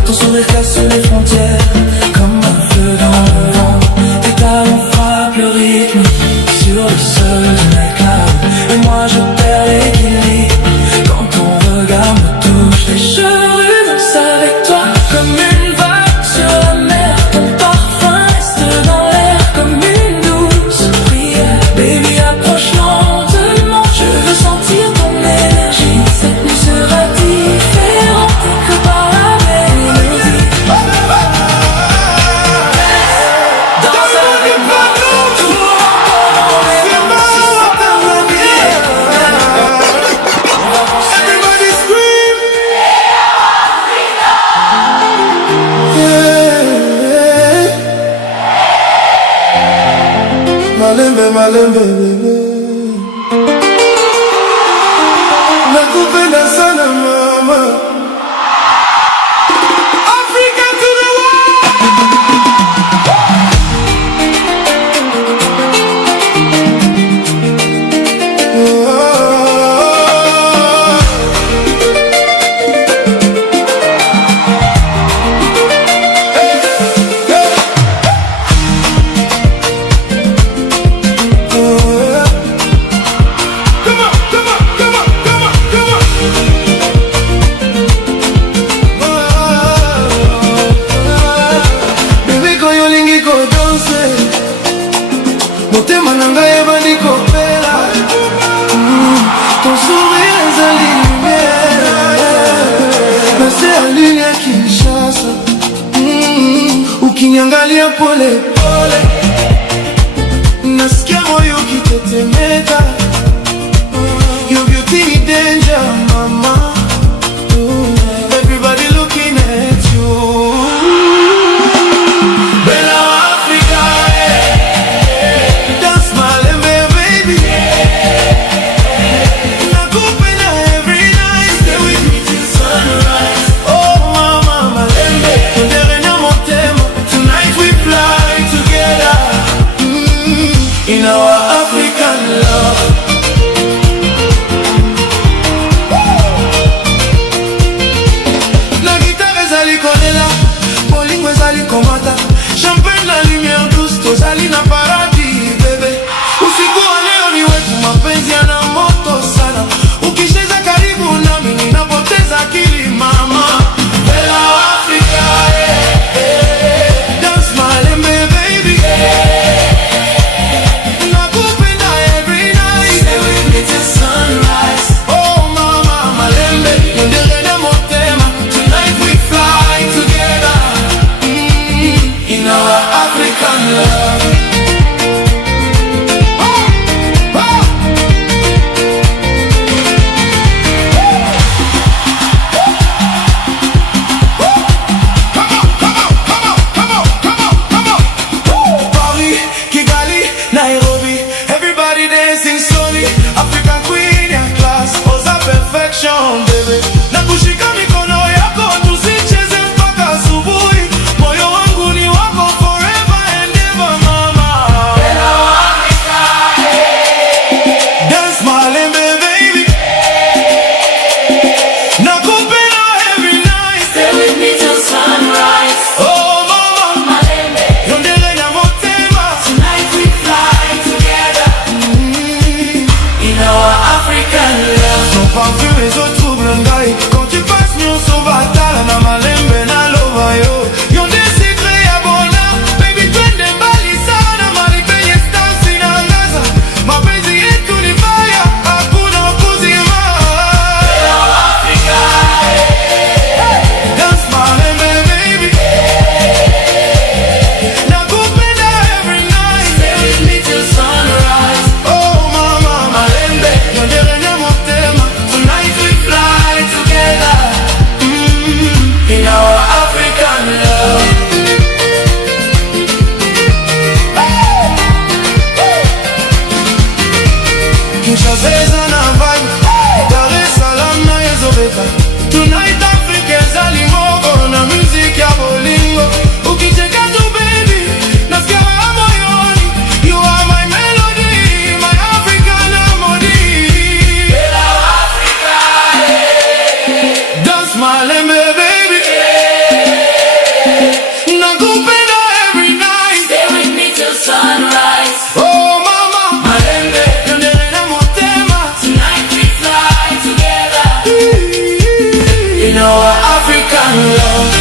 Ton sourire casse les frontières, comme un feu dans le vent. Tes talons frappent le rythme sur le sol du nightclub. Et moi je perds l'équilibre quand ton regard me touche. Les cheveux dansent avec toi comme une vague sur la mer. Ton parfum reste dans l'air comme une douce prière. Baby, approche lentement, je veux sentir ton énergie. Cette nuit sera différente que par la mélodie. Danse avec moi, tout encore dans les bras. Everybody scream. Yeah. Malembe, malembe, bébé. Nakupenda sana mama. Africa to the Come on, come on, come on, come on, come on. Bébé, quand yolingi ko danse, motema na ngai ebandi kopela. Ton sourire ezali lumière, nase aline ya Kinshasa. Ukiniangalia pole pole, nasikia moyo ukitetemeka. Your beauty ni danger, mama. Everybody looking at you. Bella Africa, dance malembe, baby. Nakupenda every night, stay with me till sunrise. Oh mama, malembe, ondere na motema. Tonight we fly trouble ngai. Quand tu passes nyonso batala na malembe na lova yo. Yo nde secret ya bonheur, baby twende mbali sana. Mali penye stasi na ngaza, mapenzi yetu ni fire, hakuna kuzima. Africa, Dance malembe baby, nakupenda every night. stay with me till sunrise. Oh mama malembe, yondere nya motema. Tonight we fly together in our African love. Kinshasa na vibe, Dar es Salaam na ezobeta. Tonight Africa ezali moko na music ya bolingo. Ukicheka tu baby, nasikia raha moyoni. You are my melody, my African harmony. Dance malembe baby, nakupenda every night. Stay with me till sunrise. Oh mama malembe, yondere na motema. Tonight we fly together in our African love.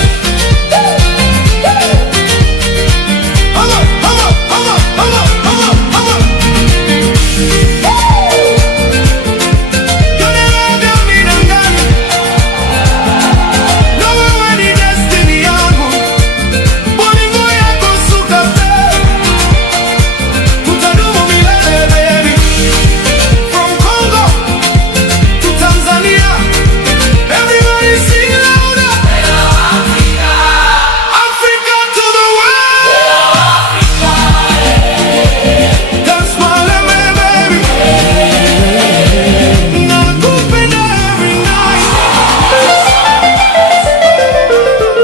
Everybody sing louder. Africa to the world. Dance malembe baby, nakupenda every night.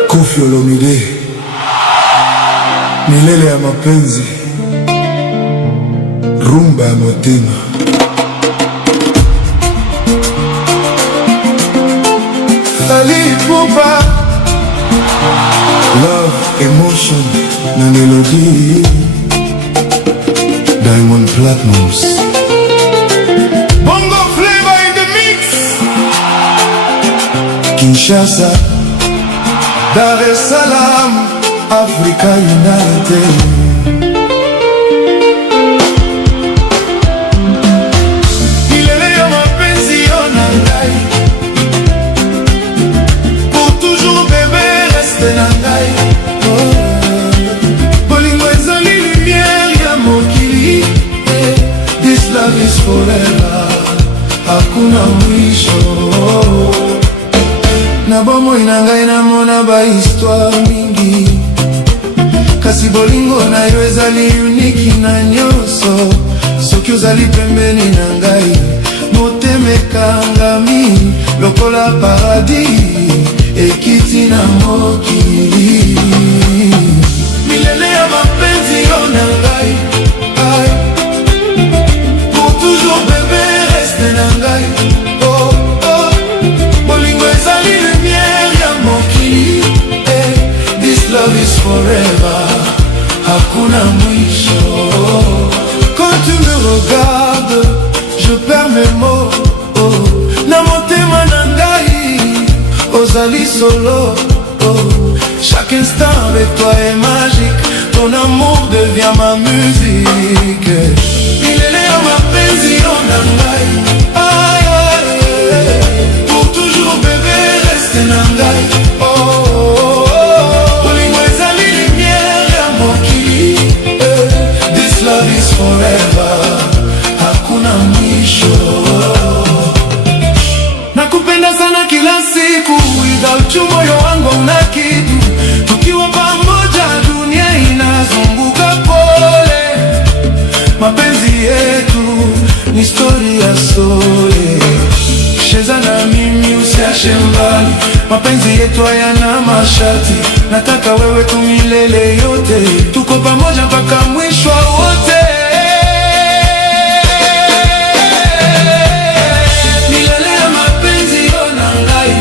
Koffi Olomide, milele ya mapenzi, rumba ya motema. Ali Poupa, love, emotion na melody. Diamond Platnumz, bongo flavor in the mix. Kinshasa, Dar es Salaam, Africa United. Milele ya mapenzi yo na ngai, pour toujours bébé reste na ngai. Oh, bolingo ezali lumière ya mokili. This love is forever, hakuna mwisho. Na bomoi na ngai namona ba histoire mingi, kasi bolingo na yo ezali uniki na nyonso. Soki ozali pembeni na ngai, motema ekangami lokola paradis ekiti na mokili. Milele ya mapenzi yo na ngai, ai, pour toujours bébé reste na ngai. Oh, oh, bolingo ezali lumière ya mokili. This love is forever, hakuna mwisho. Quand tu me regardes, je perds mes mots. Oh, na motema na ngai, ozali solo. Oh, chaque instant avec toi est magique, ton amour devient ma musique. Milele ya mapenzi yo na ngai, ay, ay, ay. Pour toujours bébé reste na ngai. Oh, oh, oh. Bolingo ezali lumière ya mokili. This love is forever, hakuna mwisho. Nakupenda sana kila siku, without you moyo wangu una kitu. Tukiwa pamoja dunia inazunguka pole. Mapenzi yetu ni story ya sole. Cheza na mimi usiache mbali, mapenzi yetu hayana masharti. Nataka wewe tu milele yote, tuko pamoja mpaka mwisho wote. Milele ya mapenzi yo na ngai,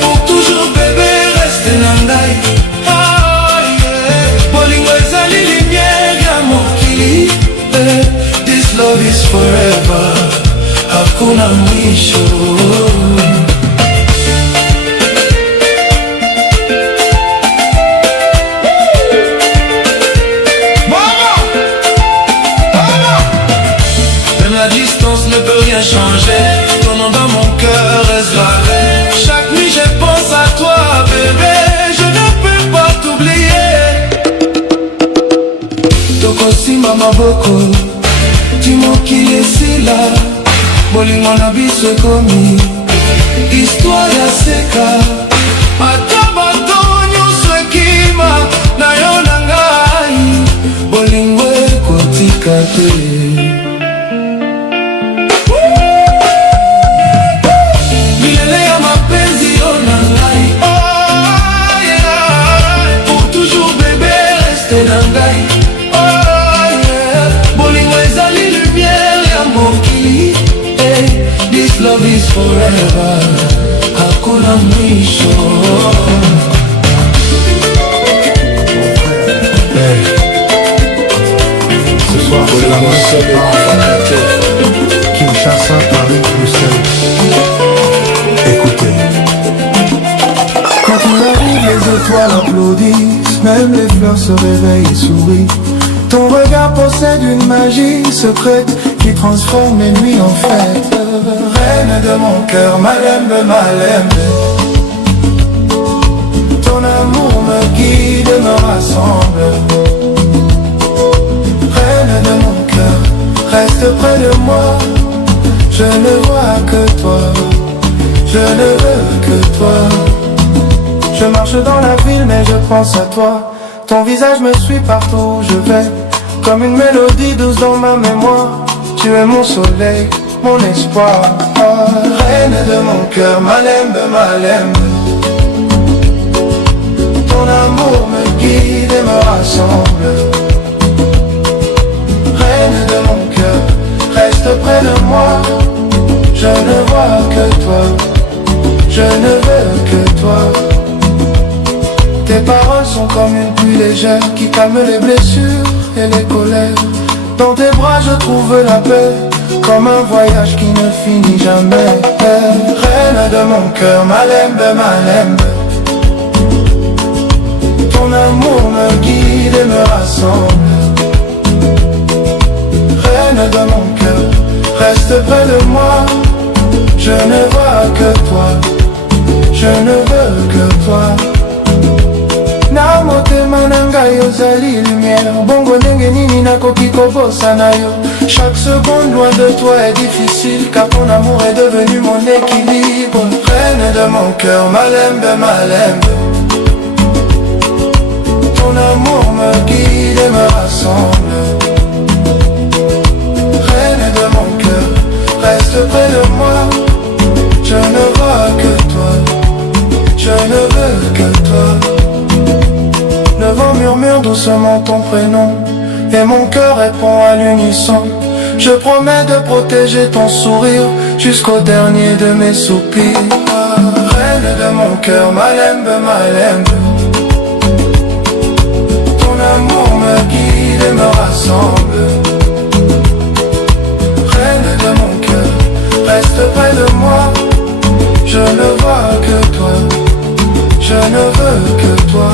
pour toujours bébé reste na ngai. Bolingo ezali lumière ya mokili. This love is forever, hakuna mwisho. Même la distance ne peut rien changer, ton nom dans mon cœur reste gravé. Chaque nuit je pense à toi bébé, je ne peux pas t'oublier. Tokosimba maboko timokili esila, bolingo na biso ekomi histoire ya seka. Ata bato nyonso ekima na yo na ngai, bolingo ekotika te. Milele ya mapenzi yo na ngai, oh yeah. Pour toujours bébé reste na ngai, oh yeah. Bolingo ezali lumière ya mokili, hey. This love is forever, hakuna mwisho. Ce soir c'est la noce, Kinshasa, Paris, Bruxelles. Écoutez. Quand tu arrives, les étoiles applaudissent, même les fleurs se réveillent et sourient. Ton regard possède une magie secrète qui transforme mes nuits en fête. Reine de mon cœur, Malembe, Malembe. Ton amour me guide et me rassemble. Reine de mon cœur, reste près de moi. Je ne vois que toi, je ne veux que toi. Je marche dans la ville mais je pense à toi. Ton visage me suit partout où je vais, comme une mélodie douce dans ma mémoire. Tu es mon soleil, mon espoir, oh, reine de mon cœur, Malembe, Malembe. Ton amour me guide et me rassemble. Reine de mon cœur, reste près de moi. Je ne vois que toi, je ne veux que toi. Tes paroles sont comme une pluie légère qui calme les blessures et les colères. Dans tes bras je trouve la paix, comme un voyage qui ne finit jamais. Reine de mon cœur, Malembe, Malembe. Ton amour me guide et me rassemble. Reine de mon cœur, reste près de moi. Je ne vois que toi, je ne veux que toi. Na motema na ngai ozali lumière, bongo ndenge nini nakoki kobosana yo. Chaque seconde loin de toi est difficile, car ton amour est devenu mon équilibre. Reine de mon cœur, Malembe, Malembe. Ton amour me guide et me rassemble. Reine de mon cœur, reste près de moi. Je ne vois que toi, je ne veux que toi. Le vent murmure doucement ton prénom, et mon cœur répond à l'unisson. Je promets de protéger ton sourire jusqu'au dernier de mes soupirs. Reine de mon cœur, Malembe, Malembe. Ton amour me guide et me rassemble. Reine de mon cœur, reste près de moi. Je ne vois que toi, je ne veux que toi.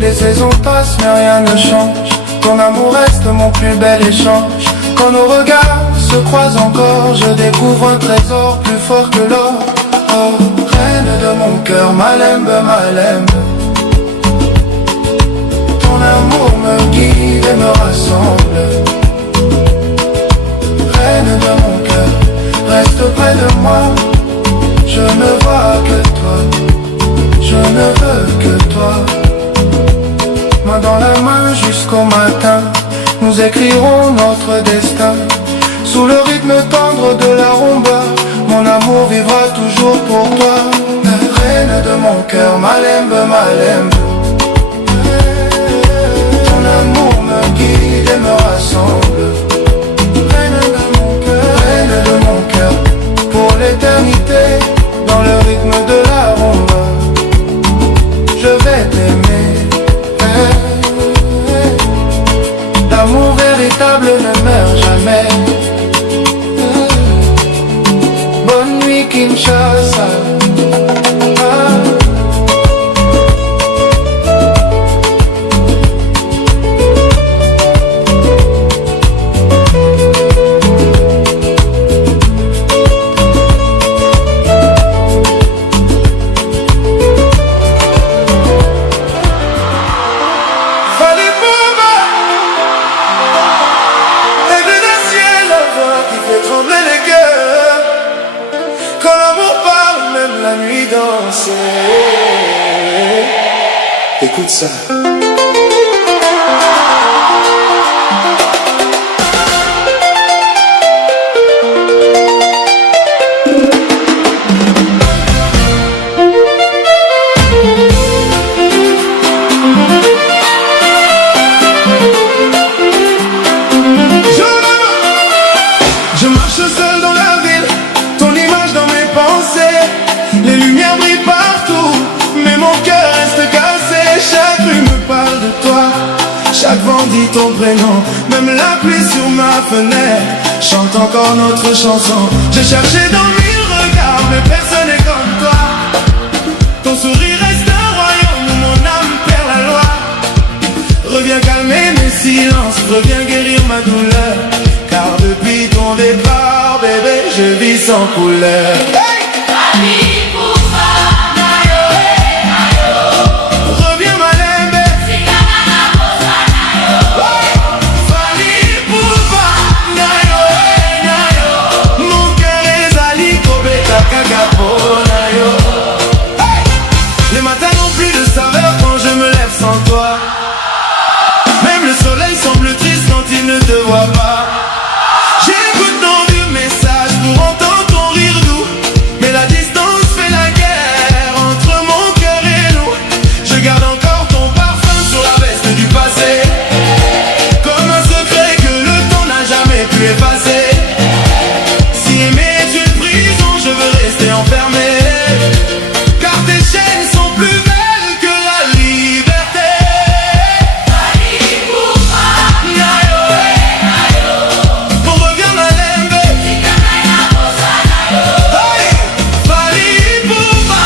Les saisons passent mais rien ne change. Ton amour reste mon plus bel échange. Quand nos regards se croisent encore, je découvre un trésor plus fort que l'or. Oh, reine de mon cœur, Malembe, Malembe. Ton amour me guide et me rassemble. Reine de mon cœur, reste près de moi. Je ne vois que toi, je ne veux que toi. Main dans la main jusqu'au matin, nous écrirons notre destin. Sous le rythme tendre de la rumba, mon amour vivra toujours pour toi. Reine de mon cœur, Malembe, Malembe. Ton amour me guide et me rassemble. Reine de mon cœur, pour l'éternité, dans le rythme de la rumba, je vais t'aimer. L'amour véritable ne meurt jamais. Écoute ça. Je marche seul dans la ville, ton image dans mes pensées. Les lumières brillent partout, mais mon cœur reste cassé. Chaque rue me parle de toi, chaque vent dit ton prénom. Même la pluie sur ma fenêtre chante encore notre chanson. J'ai cherché dans mille regards, mais personne n'est comme toi. Ton sourire reste un royaume où mon âme perd la loi. Reviens calmer mes silences, reviens guérir ma douleur. Car depuis ton départ, bébé, je vis sans couleur. Hey! Reviens Malembe. Fali Poupa, nayo, nayo. Mon cœur est zali, kobeta kakapo, nayo. Hey! Les matins n'ont plus de saveur quand je me lève sans toi. Même le soleil semble triste quand il ne te voit pas. J'écoute ton vieux message pour entendre ton rire doux, mais la distance fait la guerre entre mon cœur et nous. Je garde encore ton parfum sur la veste du passé, comme un secret que le temps n'a jamais pu effacer. Si aimer est une prison, je veux rester enfermé, car tes chaînes sont plus belles que la liberté. Reviens Malembe. Hey! Fali Poupa.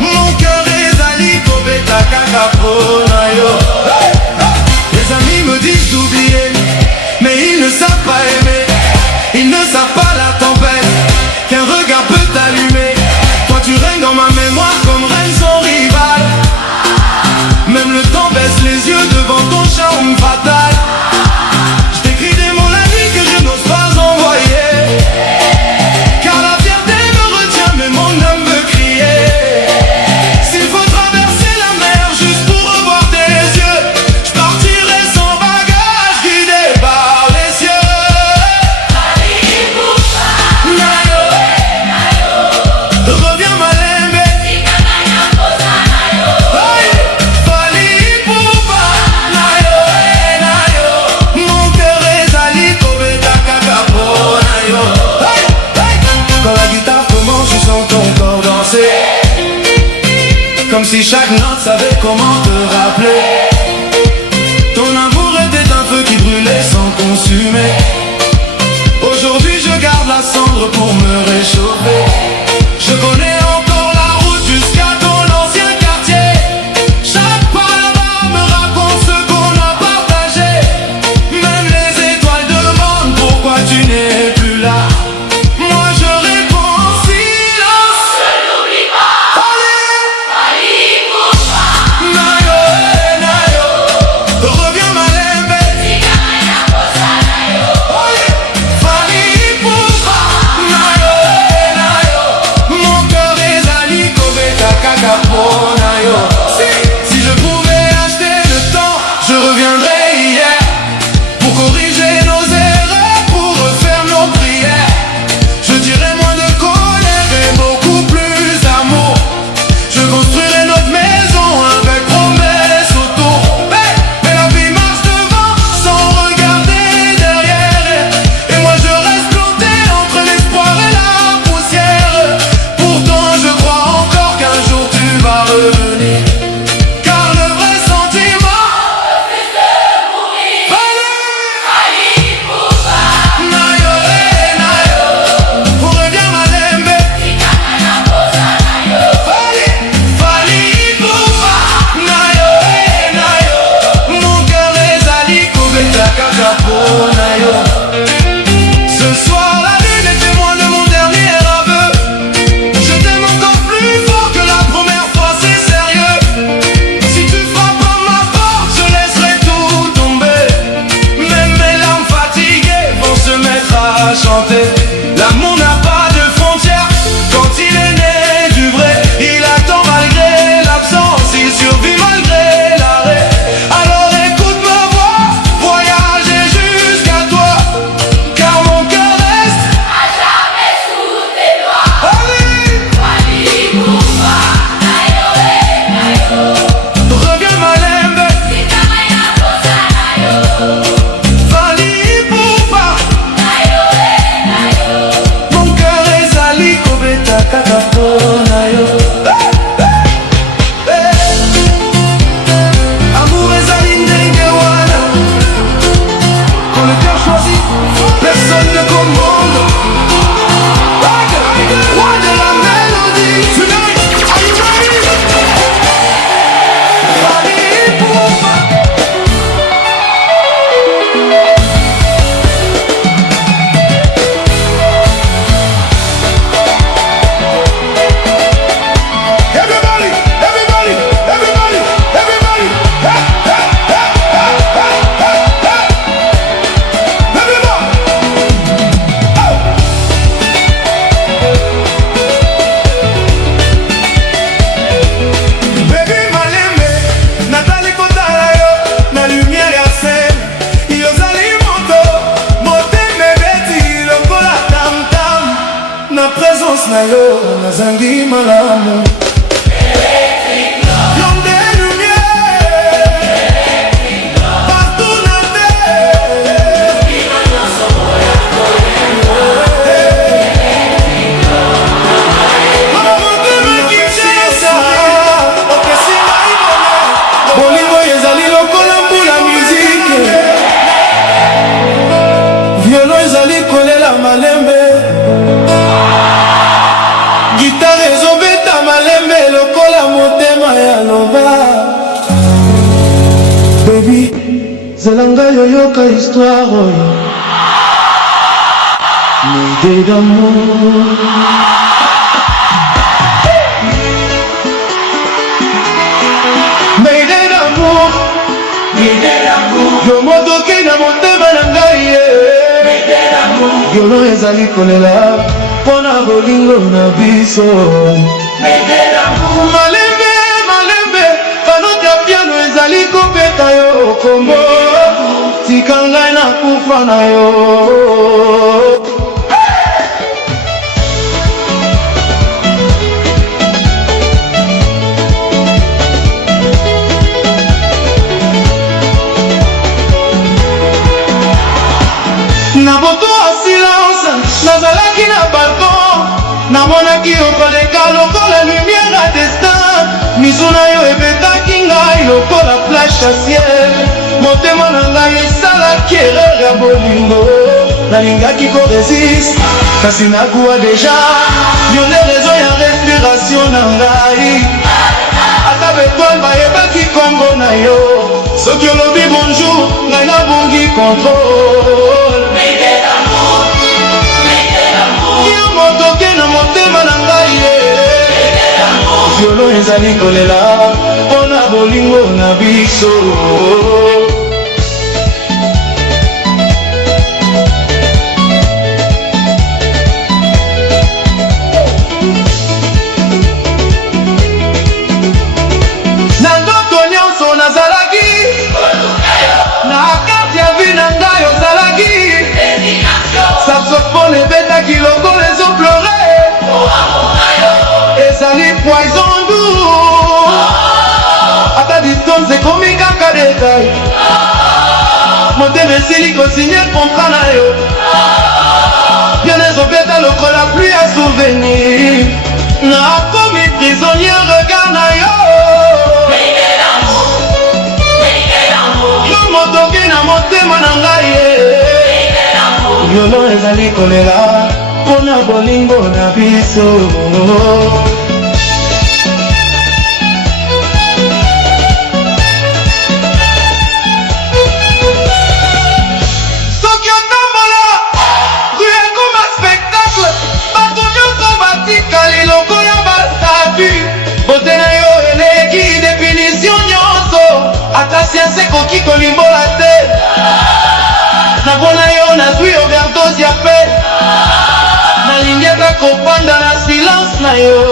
Mon cœur est zali, kobeta kakapo, nayo. Hey! Les amis me disent d'oublier, mais ils ne savent pas aimer. Ils ne savent pas la tempête qu'un regard peut t'allumer. Toi tu règnes dans ma mémoire comme règne son rival. Même le temps baisse les yeux devant ton charme fatal. Je t'écris des mots la nuit que je n'ose pas envoyer, car la fierté me retient mais mon âme veut crier. S'il faut traverser la mer juste pour revoir tes yeux, je partirai sans bagage guidé par les cieux. Nayo, reviens Malembe. Hey! Fali Poupa, nayo, nayo. Mon cœur est zali, kobeta kakapo, nayo. Hey! Hey! Quand la guitare commence, je sens ton corps danser, comme si chaque note savait comment te rappeler. Ton amour était un feu qui brûlait sans consumer. Aujourd'hui je garde la cendre pour me réchauffer. Je connais encore la route jusqu'à ton ancien quartier. Chaque pas là-bas me raconte ce qu'on a partagé. Même les étoiles demandent pourquoi tu n'es plus là. Moi je réponds en silence. Je n'oublie pas. Allez. zelanga yoyoka histoire oyo Mayday d'amour Mayday d'amour yo motoki na motema na ngai yolo ezali kolela mpona bolingo na biso malembe malembe banota piano ezali kopeta yo kombo tika ngai na kufa na yo na boto ya silence nazalaki na balcon namonaki yo koleka lokola lumière ya destin miso na yo ebetaki ngai lokola flash ya ciel motema na ngai esalaki erreur ya bolingo nalingaki koresiste kasi nakuwa deja yo nde rezo ya respiration na ngai ata betoile bayebaki kombo na yo soki olobi bonjour ngai nabongi contrôle yo motoke na motema na ngai violo ezali kolela mpona bolingo na biso na ndoto nyonso nazalaki na kati ya vi na ngai ozalaki saxophone ebetaki lokola ezoplore ezali poison doux ata distance ekomi kaka detail motema esili kosinye contrat na yo bien ezobeta lokola pluie ya souvenir nakomi prisonnier regard na yo yo motoki na motema na ngai violo ezali kolela mpona bolingo na biso soki otambola rue ekoma spectacle bato nyonso batikali lokola bastatu bote na yo eleki définition nyonso ata sianse ekoki kolimbola te napona yo nazwi overdose ya pe nalingi ata kopanda na silence na yo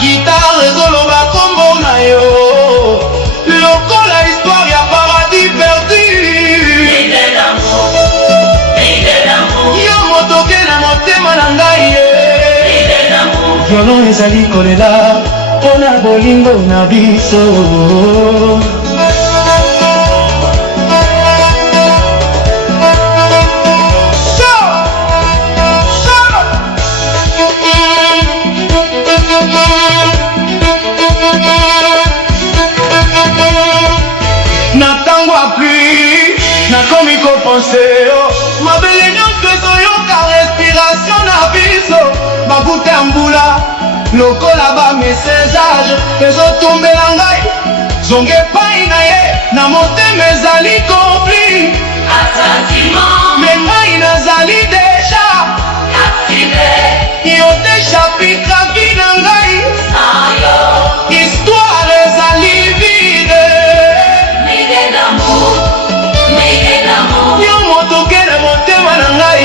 gitare ezoloba kombo na yo lokola histoire ya paradis perdu yo motoke na motema na ngai violon ezali kolela mpona bolingo na biso na ntango ya pluie nakomi kopense yo mabele nyonso ezoyoka respiration na biso babuta ya mbula lokola bamessage ezotumbela ngai zonge epai na ye na motema ezali kompli me ngai nazali deja yo te chapitre vi na ngai histoire ezali vide yo motoke na motema na ngai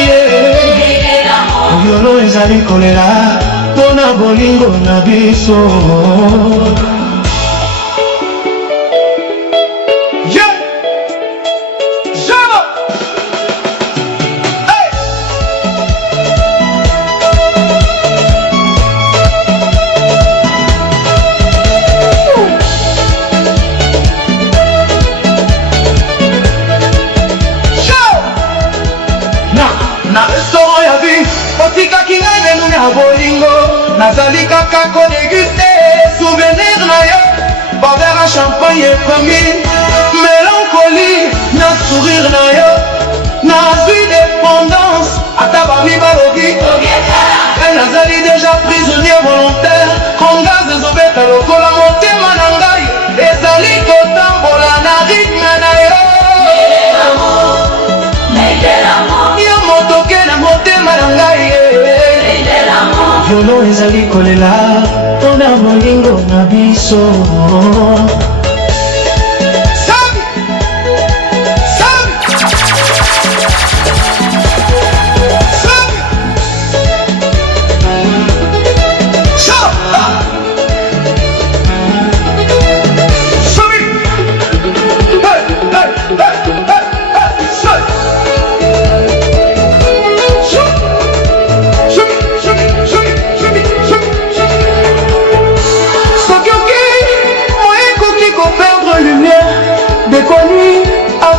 violo ezali kolela mpona bolingo na biso na restaurant ya vie otikaki ngai menu ya bolingo nazali kaka kodeguste souvenir na yo bavere ya champagne ekomi mélancolie na sourire na yo nazwi dépendance ata bami balobi ngai nazali déjà prisonnier volontaire kongaze ezobeta lokola motema na ngai ezali kotambola na rythme na yo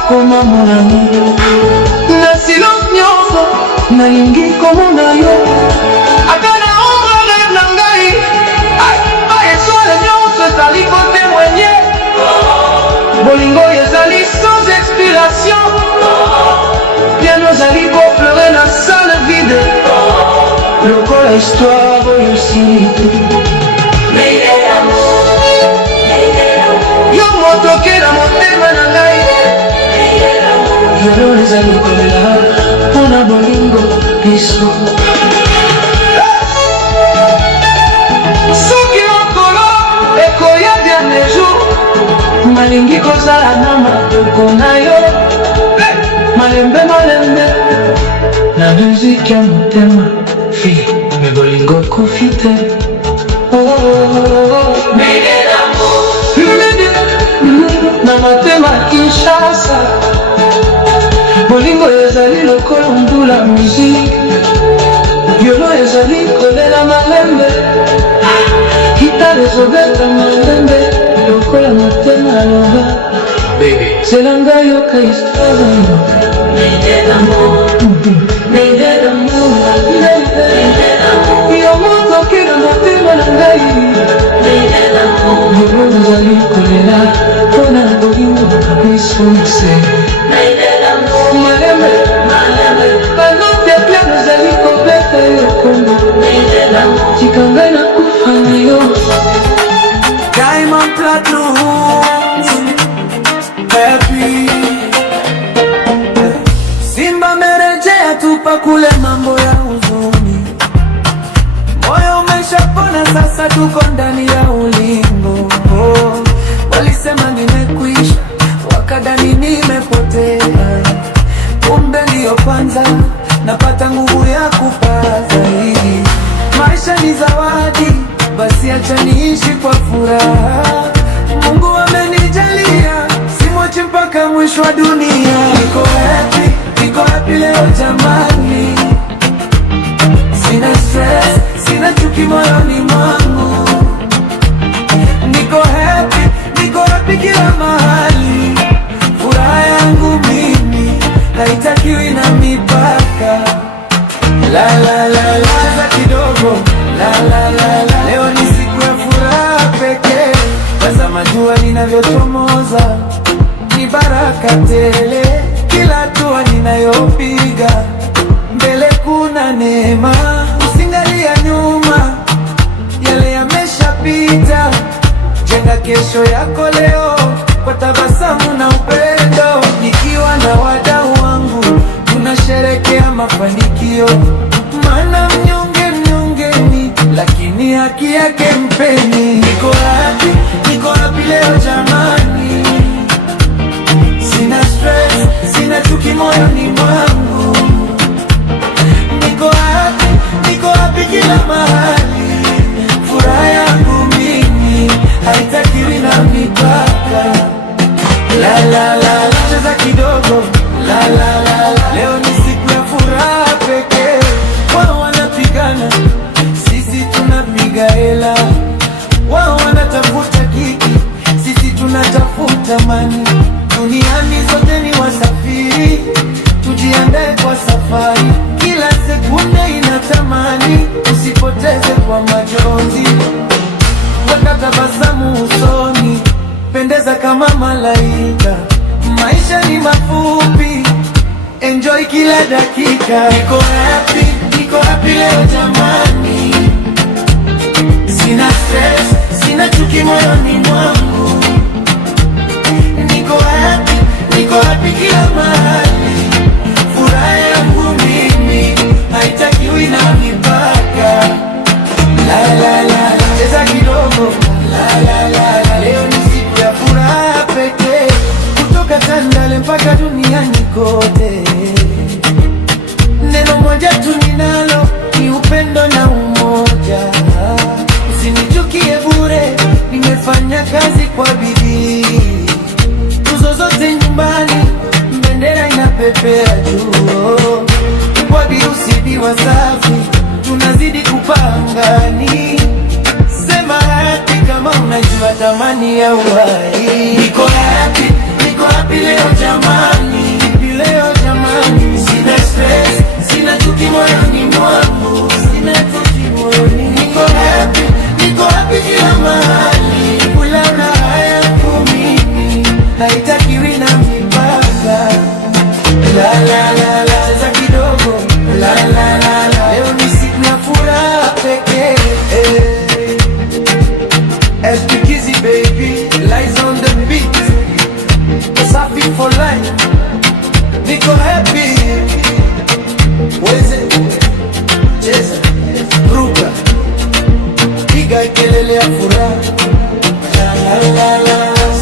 Koma mon ami na silence nyonso nalingi komona yo ata na ombre rêve na ngai ba étoile nyonso ezali kotémoigné bolingo ezali sans expiration bien ozali kopleurer na salle vide lokola histoire oyo silitu yo motoke na motema na ngai Yolo ezali kolela pona bolingo biso soki lokolo ekoya dernier jour malingi kozala na maboko na yo malembe malembe na muziki ya motema fi me bolingo ekofi te na motema Kinshasa bolingo ezali lokolo mbula musique violo ezali kolela malembe gitare ezobeta malembe lokola motema aloba zelanga yoka histoire yo motoki na motema na ngai violo ezali kolela mpona bolingo misuse malembe banote plan ezali kobeta yo kombo tika ngai nakufa na yo Diamond Platnumz happy Simba merejea tupa kule mambo ya huzuni moyo umeshapona sasa tuko ndani ya ulingo walisema nimekwisha wakadani nimepotea kumbe ndiyo kwanza napata nguvu ya kupaa zaidi maisha ni zawadi basi acha niishi kwa furaha Mungu amenijalia simwachi mpaka mwisho wa dunia niko happy leo jamani sina stress sina chuki moyoni mwangu niko happy kila mahali furaha yangu mimi haitakiwi na mipaka la la la la za kidogo la la la la leo ni siku ya furaha pekee tazama jua linavyochomoza ni baraka tele kila hatua ninayopiga mbele kuna neema usingalia nyuma yale yameshapita jenga kesho yako leo kwa tabasamu na upendo nikiwa na wadau wangu tunasherekea mafanikio maana mnyongeni lakini haki yake mpeni niko happy leo jamani sina stress sina chuki moyoni mwangu niko happy kila mahali furaha yangu mimi haitakiwi na mipaka la la la cheza kidogo la la la leo ni siku ya furaha pekee wao wanapigana sisi tunapiga hela wao wanatafuta kiki sisi tunatafuta mani duniani sote ni wasafiri tujiandae kwa safari kila sekunde inatamani usipoteze kwa majonzi weka tabasamu usoni pendeza kama malaika maisha ni mafupi enjoy kila dakika niko happy leo jamani sina stress sina chuki moyoni mwangu niko happy kila mahali furaha yangu mimi haitakiwi na mipaka la la la cheza kidogo la la la leo Tandale mpaka duniani kote. Neno moja tu ninalo, ni upendo na umoja. Usinichukie bure, nimefanya kazi kwa bidii. Tuzo zote nyumbani, bendera inapepea juu. Kwa virusi viwa safi, tunazidi kupangani. Sema happy kama unajua thamani ya uhai. Niko happy leo jamani, leo jamani. Sina stress, sina chuki moyoni mwangu, sina chuki moyoni. Niko happy kila mahali, kulana haya kumini, haitakiwi na mipaka. La la la la, cheza kidogo. La la la la, leo ni siku ya furaha pekee. SPKizzy baby, lies on the beat. Safi for life, niko happy. Weze, cheza, ruka, piga kelele ya furaha. La la la la,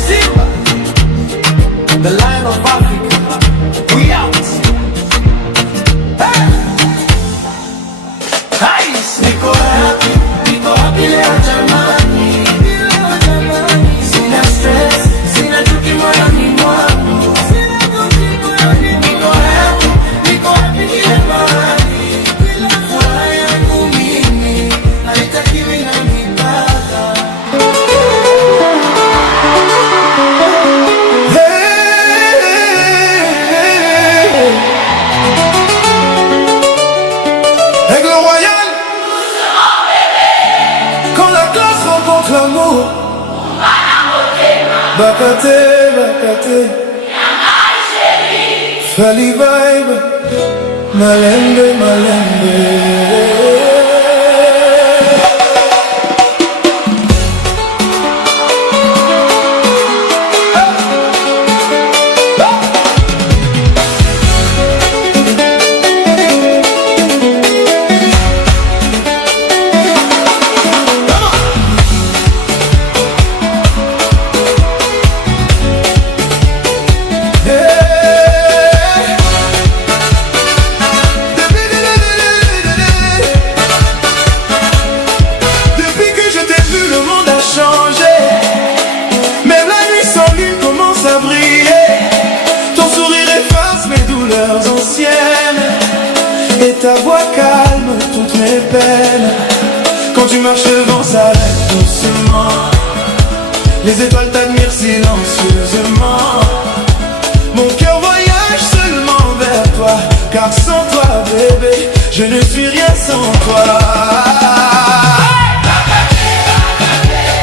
Simba, the Lion of Africa, we out. Hey! Nice. Niko happy leo jamani, sina stress, sina chuki moyoni mwangu. Niko happy kila mahali, furaha yangu mimi, haitakiwi na mipaka. Aigle Royal, quand la classe rencontre l'amour, Bakate, Bakate, Fali vibe, Malembe, Malembe. Depuis que je t'ai vu, le monde a changé. Même la nuit sans lune commence à briller. Ton sourire efface mes douleurs anciennes, et ta voix calme toutes mes peines. Quand tu marches devant, ça rêve doucement. Les étoiles t'admirent silencieusement. Mon cœur voyage seulement vers toi, car sans toi, bébé, je ne suis rien sans toi.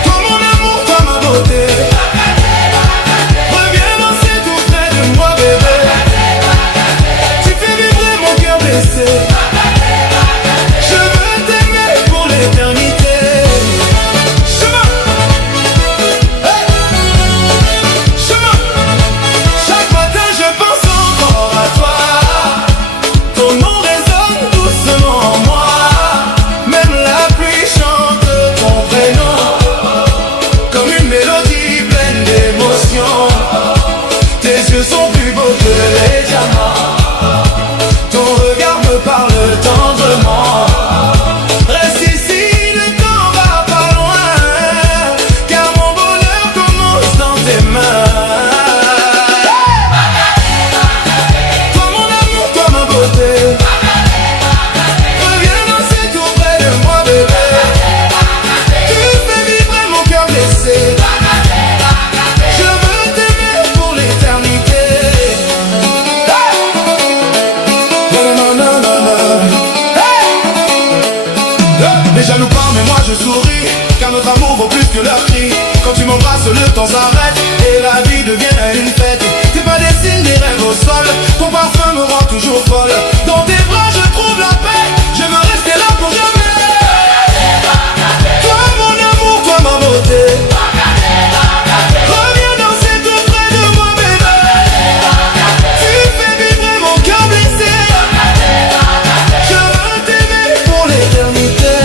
Toi mon amour, toi ma beauté, reviens danser tout près de moi, bébé. Tu fais vibrer mon cœur blessé. Je veux t'aimer pour l'éternité. Chemin, hey, chemin. Chaque matin je pense encore à toi. Ton nom résonne doucement en moi. Même la pluie chante ton prénom, comme une mélodie pleine d'émotion. Tes yeux sont plus beaux que les diamants. Ton regard me parle tendrement. Reste ici, le temps va pas loin, car mon bonheur commence dans tes mains. Toi mon amour, toi ma beauté, reviens danser tout près de moi, bébé. Tu fais vibrer mon cœur blessé. Je veux t'aimer pour l'éternité. Les jaloux parlent mais moi je souris, car notre amour vaut plus que leur cri. Quand tu m'embrasses le temps s'arrête, et la vie devient une fête. T'es pas des signes, des rêves au sol, ton parfum me rend toujours folle. Dans tes bras je trouve la paix, je veux rester là pour jamais. Toi mon amour, toi ma beauté, reviens danser tout près de moi, bébé. Tu fais vibrer mon cœur blessé. Je veux t'aimer pour l'éternité.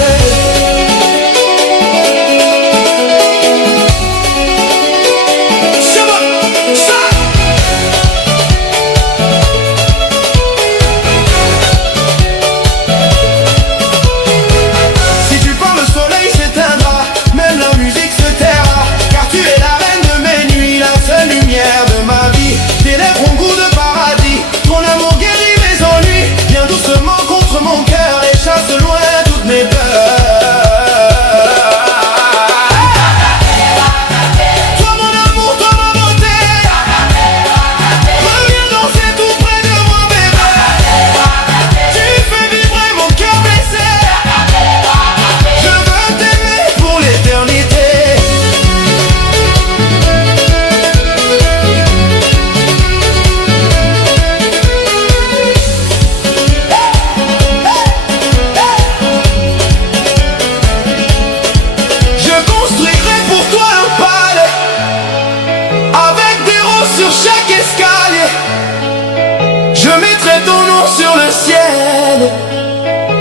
sur le ciel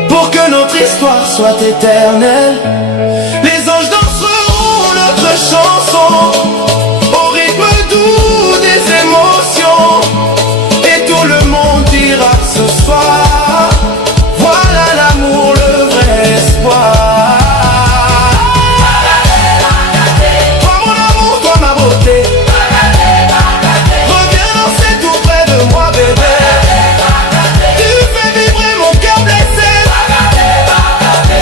pour que notre histoire soit éternelle. Les anges danseront notre chanson au rythme doux des émotions, et tout le monde dira ce soir, voilà l'amour, le vrai espoir. Toi mon amour, toi ma beauté, reviens danser tout près de moi bébé. Tu fais vibrer mon cœur blessé,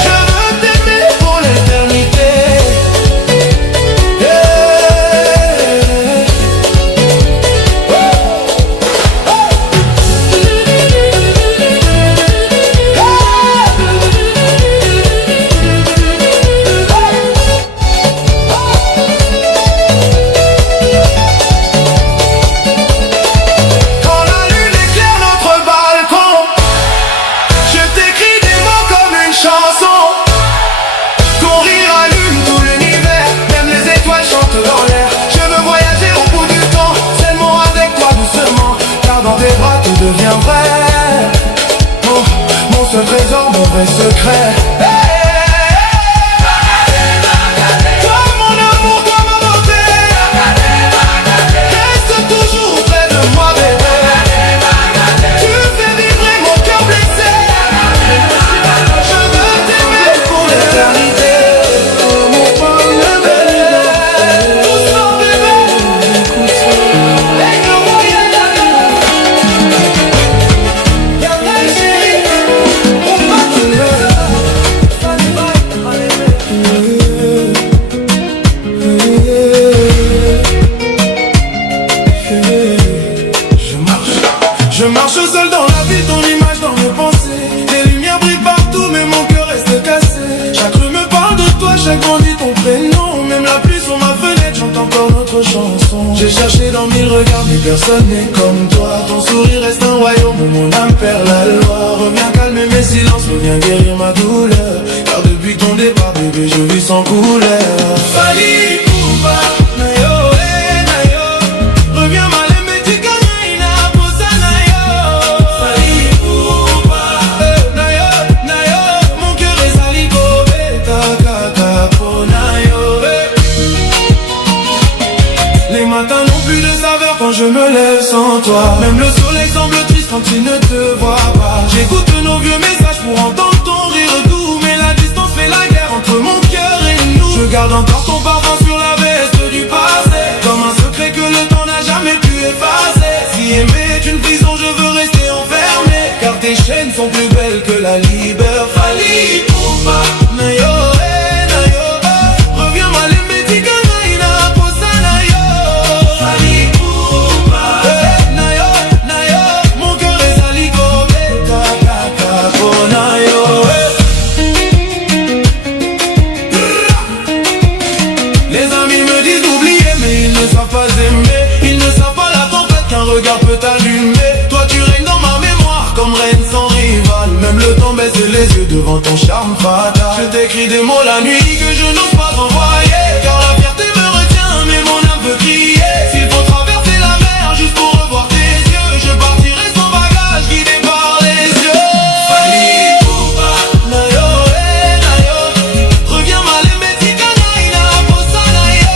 je veux t'aimer pour l'éternité. Quand la lune éclaire notre balcon, je t'écris des mots comme une chanson. Ton rire allume tout l'univers, même les étoiles chantent dans l'air. Je veux voyager au bout du temps, seulement avec toi doucement, car dans tes bras tout devient vrai. Oh, mon seul trésor, mon vrai secret. Toi mon amour, toi ma beauté, reste toujours près de moi bébé. Tu fais vibrer mon cœur blessé, je veux t'aimer pour l'éternité. Oh mon pauvre bébé, doucement bébé, Gardez chérie, on va tout Je marche seul dans la vie, ton image dans mes pensées. Les lumières brillent partout, mais mon cœur reste cassé. Chaque rue me parle de toi, chaque grand dit ton prénom. Même la pluie sur ma fenêtre chante encore notre chanson. J'ai cherché dans mille regards, mais personne n'est comme toi. Ton sourire reste un royaume où mon âme perd la loi. Reviens calmer mes silences, reviens guérir ma douleur. Car depuis ton départ, bébé, je vis sans couleur. Fali Poupa, Nayo, Nayo. Reviens malembe tika naina, posa Nayo. Fali Poupa, Nayo, Nayo. Mon cœur est sali kobe, kaka po Nayo. Les matins n'ont plus de saveur quand je me lève sans toi. Même le soleil semble triste quand il ne te voit pas. J'écoute nos vieux messages pour entendre ton rire doux, mais la distance fait la guerre entre mon cœur et nous. Je garde encore ton parfum sur la veste du passé, comme un secret que le temps n'a jamais pu effacer. Si aimer est une prison, je veux rester enfermé, car tes chaînes sont plus belles que la liberté. Fali Poupa, Nayo, Nayo. Reviens malembe tika naina, posa Nayo. Fali Poupa, Nayo, Nayo. Mon cœur est sali kobe, kaka po Nayo. Les amis me disent d'oublier, mais ils ne savent pas aimer. Ils ne savent pas la tempête qu'un regard peut allumer. Toi tu règnes dans ma mémoire comme reine sans rival. Même le temps baisse les yeux devant ton charme fatal. Je t'écris des mots la nuit que je n'ose pas envoyer, car la fierté me retient, mais mon âme veut crier. S'il faut traverser la mer juste pour revoir tes yeux, je partirai sans bagage, guidé par les yeux. Fali Poupa, Nayo, Nayo. Reviens malembe tika naina, posa Nayo.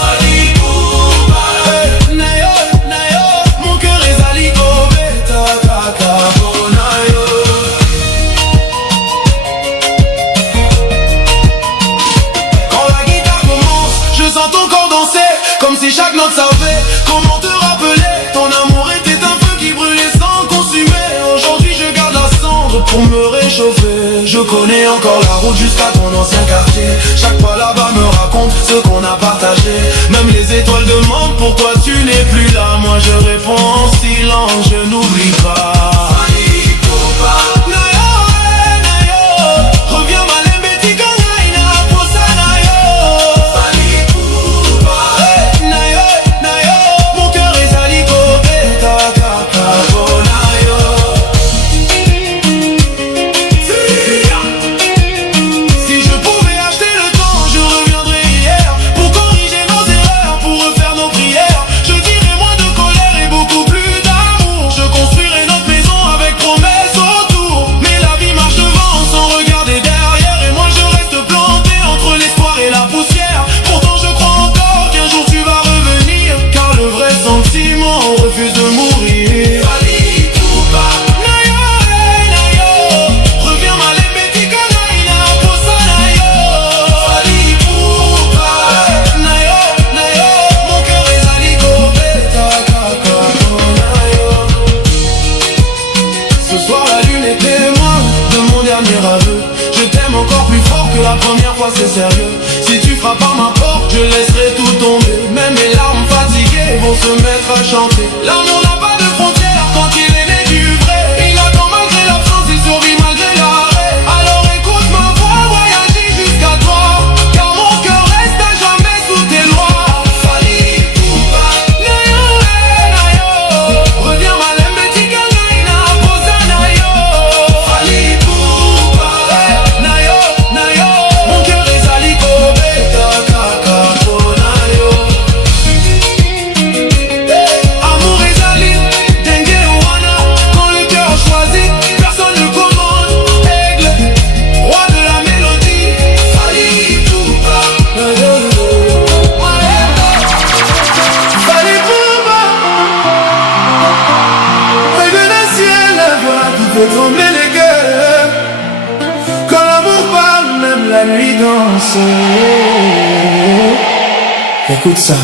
Fali Poupa, Nayo, Nayo. Mon cœur est sali kobe, kaka po Nayo. Quand la guitare commence, je sens ton corps danser, comme si chaque note savait comment te rappeler. Ton amour était un feu qui brûlait sans consumer. Aujourd'hui je garde la cendre pour me réchauffer. Je connais encore la route jusqu'à ton ancien quartier. Chaque pas là-bas me raconte ce qu'on a partagé. Même les étoiles demandent pourquoi tu n'es plus là. Moi je réponds en silence, je n'oublie pas. Fali Poupa, Nayo, Nayo. Reviens malembe tika naina, posa Nayo. Fali Poupa, Nayo, Nayo. Mon cœur est sali kobe, kaka po Nayo. Si je pouvais acheter le temps, je reviendrais hier, pour corriger nos erreurs, pour refaire nos prières. Je dirais moins de colère sérieux. Si tu frappes à ma porte, je laisserai tout tomber. Même mes larmes fatiguées vont se mettre à chanter. L'amour n'a pas de frontières quand il est né du vrai. Il attend malgré l'absence, il sourit malgré l'arrêt. Alors écoute ma voix, voyager jusqu'à toi, car mon cœur reste à jamais sous tes lois. Fali Poupa, nayo, nayo. Reviens malembe tika naina, posa nayo. Fali Poupa, nayo, nayo. Mon cœur est saliko, beta kaka nayo. Amour est sali, dengue wana. Quand le cœur choisit, personne ne commande. Aigle, roi de la mélodie. Fali Poupa, nayo. Fallait Poupa, feuille de la ciel, la voix qui fait trembler les cœurs. Quand l'amour parle, même la nuit danse. Écoute ça.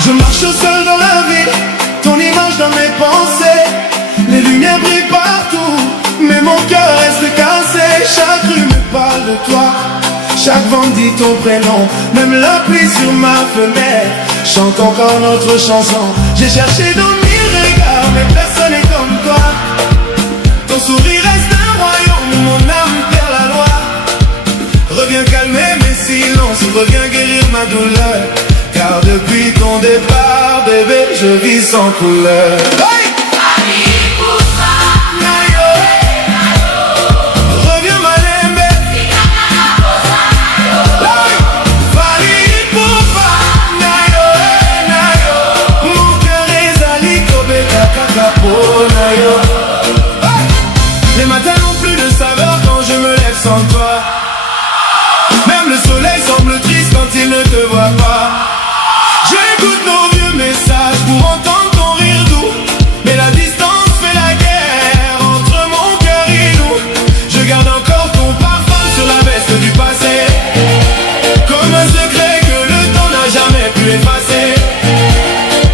Je marche seul dans la ville, ton image dans mes pensées. Les lumières brillent partout, mais mon cœur reste cassé. Chaque rue me parle de toi, chaque vent dit ton prénom. Même la pluie sur ma fenêtre chante encore notre chanson. J'ai cherché dans mille regards, mais personne n'est comme toi. Ton sourire reste un royaume, mon âme perd la loi. Reviens calmer mes silences, reviens guérir ma douleur. Car depuis ton départ, bébé, je vis sans couleur. Hey! Nayo. Reviens malembe. Hey! Fali Poupa. Nayo, nayo. Mon cœur est zaliko, beta kakapo, nayo. Hey! Les matins n'ont plus de saveur quand je me lève sans toi. Même le soleil semble triste quand il ne te voit pas. J'écoute nos vieux messages pour entendre ton rire doux. Mais la distance fait la guerre entre mon cœur et nous. Je garde encore ton parfum sur la veste du passé, comme un secret que le temps n'a jamais pu effacer.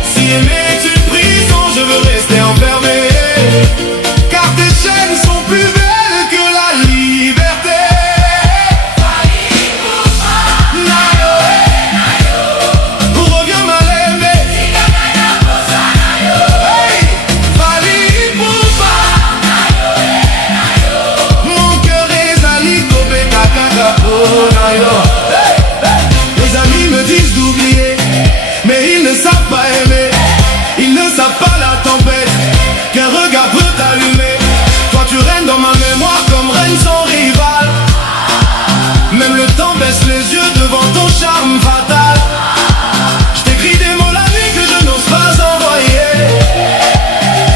Si aimer est une prison, je veux rester enfermé, car tes chaînes sont plus belles que la liberté. Nayo. Reviens malembe. Hey! Fali Poupa. Mon cœur est zaliko, beta kakapo, nayo. Hey! Hey! Les amis me disent d'oublier, mais ils ne savent pas aimer. Ils ne savent pas la tempête qu'un regard peut t'allumer. Toi tu règnes dans ma mémoire comme reine sans rival. Même le temps baisse les yeux devant ton charme fatal. Je t'écris des mots la nuit que je n'ose pas envoyer,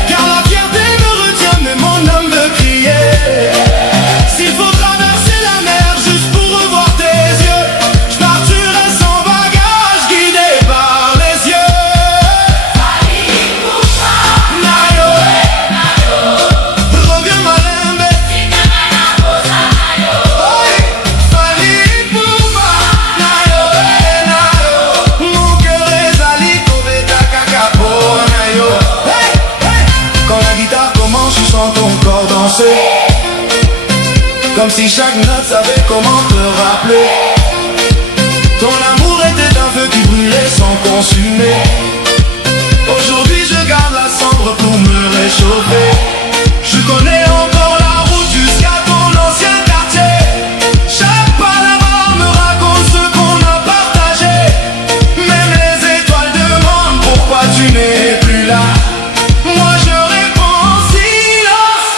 car la fierté me retient, mais mon âme veut crier. S'il faut traverser la mer juste pour revoir tes yeux, je partirai sans bagage, guidé par les yeux. Nayo. Reviens malembe. Hey! Fali Poupa. Nayo, nayo. Mon cœur est zaliko, beta kakapo, nayo. Hey! Hey! Quand la guitare commence, je sens ton corps danser, comme si chaque note savait comment te rappeler. Ton amour était un feu qui brûlait sans consumer. Aujourd'hui je garde la cendre pour me réchauffer. Je connais encore la route jusqu'à ton ancien quartier. Chaque pas là-bas me raconte ce qu'on a partagé. Même les étoiles demandent pourquoi tu n'es plus là. Moi je réponds en silence.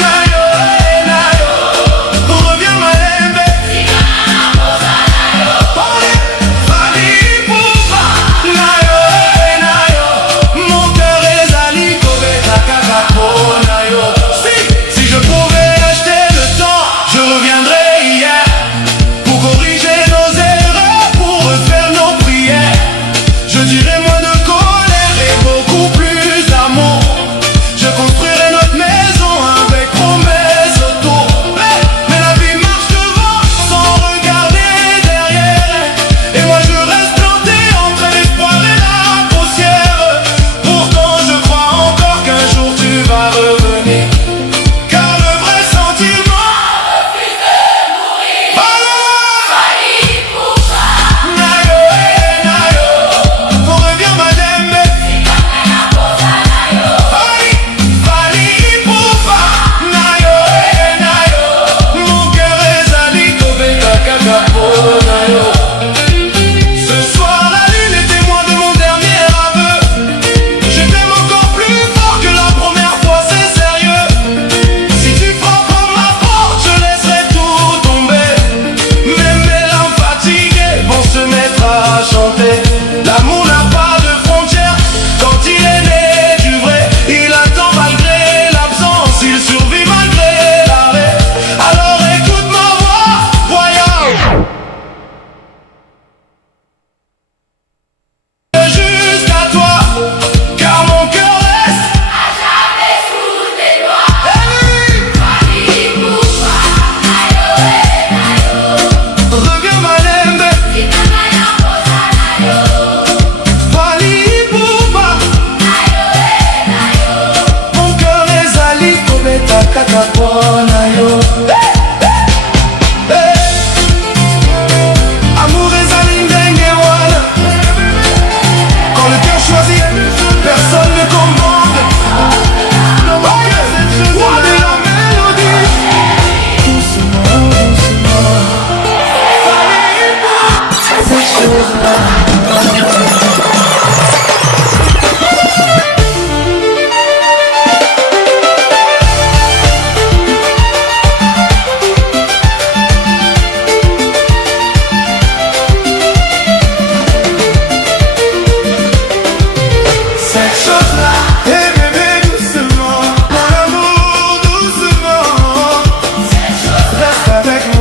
Nayo, nayo. Reviens malembe. Fali Poupa. Nayo, nayo.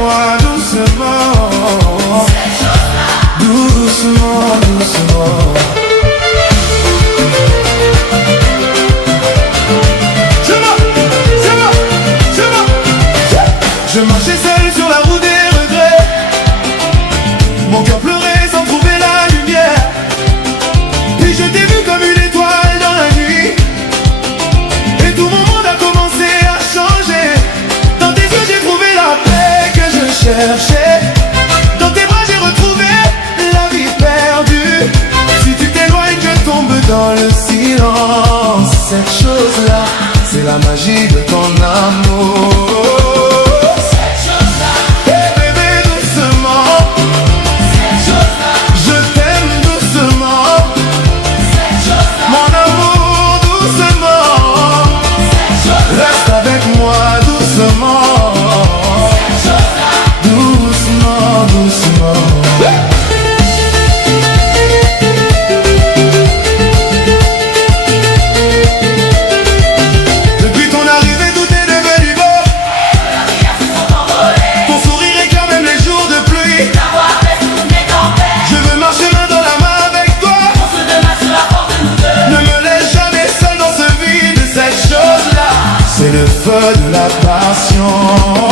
moi doucement. Doucement, doucement. Je marchais seul sur la route des regrets. Mon cœur pleurait sans trouver la lumière. Puis je t'ai vu comme une étoile dans la nuit. Et tout mon monde a commencé à changer. Dans tes yeux j'ai trouvé la paix que je cherchais. Dans tes bras j'ai retrouvé la vie perdue. Si tu t'éloignes je tombe dans le silence. Cette chose-là, c'est la magie de ton amour. C'est le feu de la passion.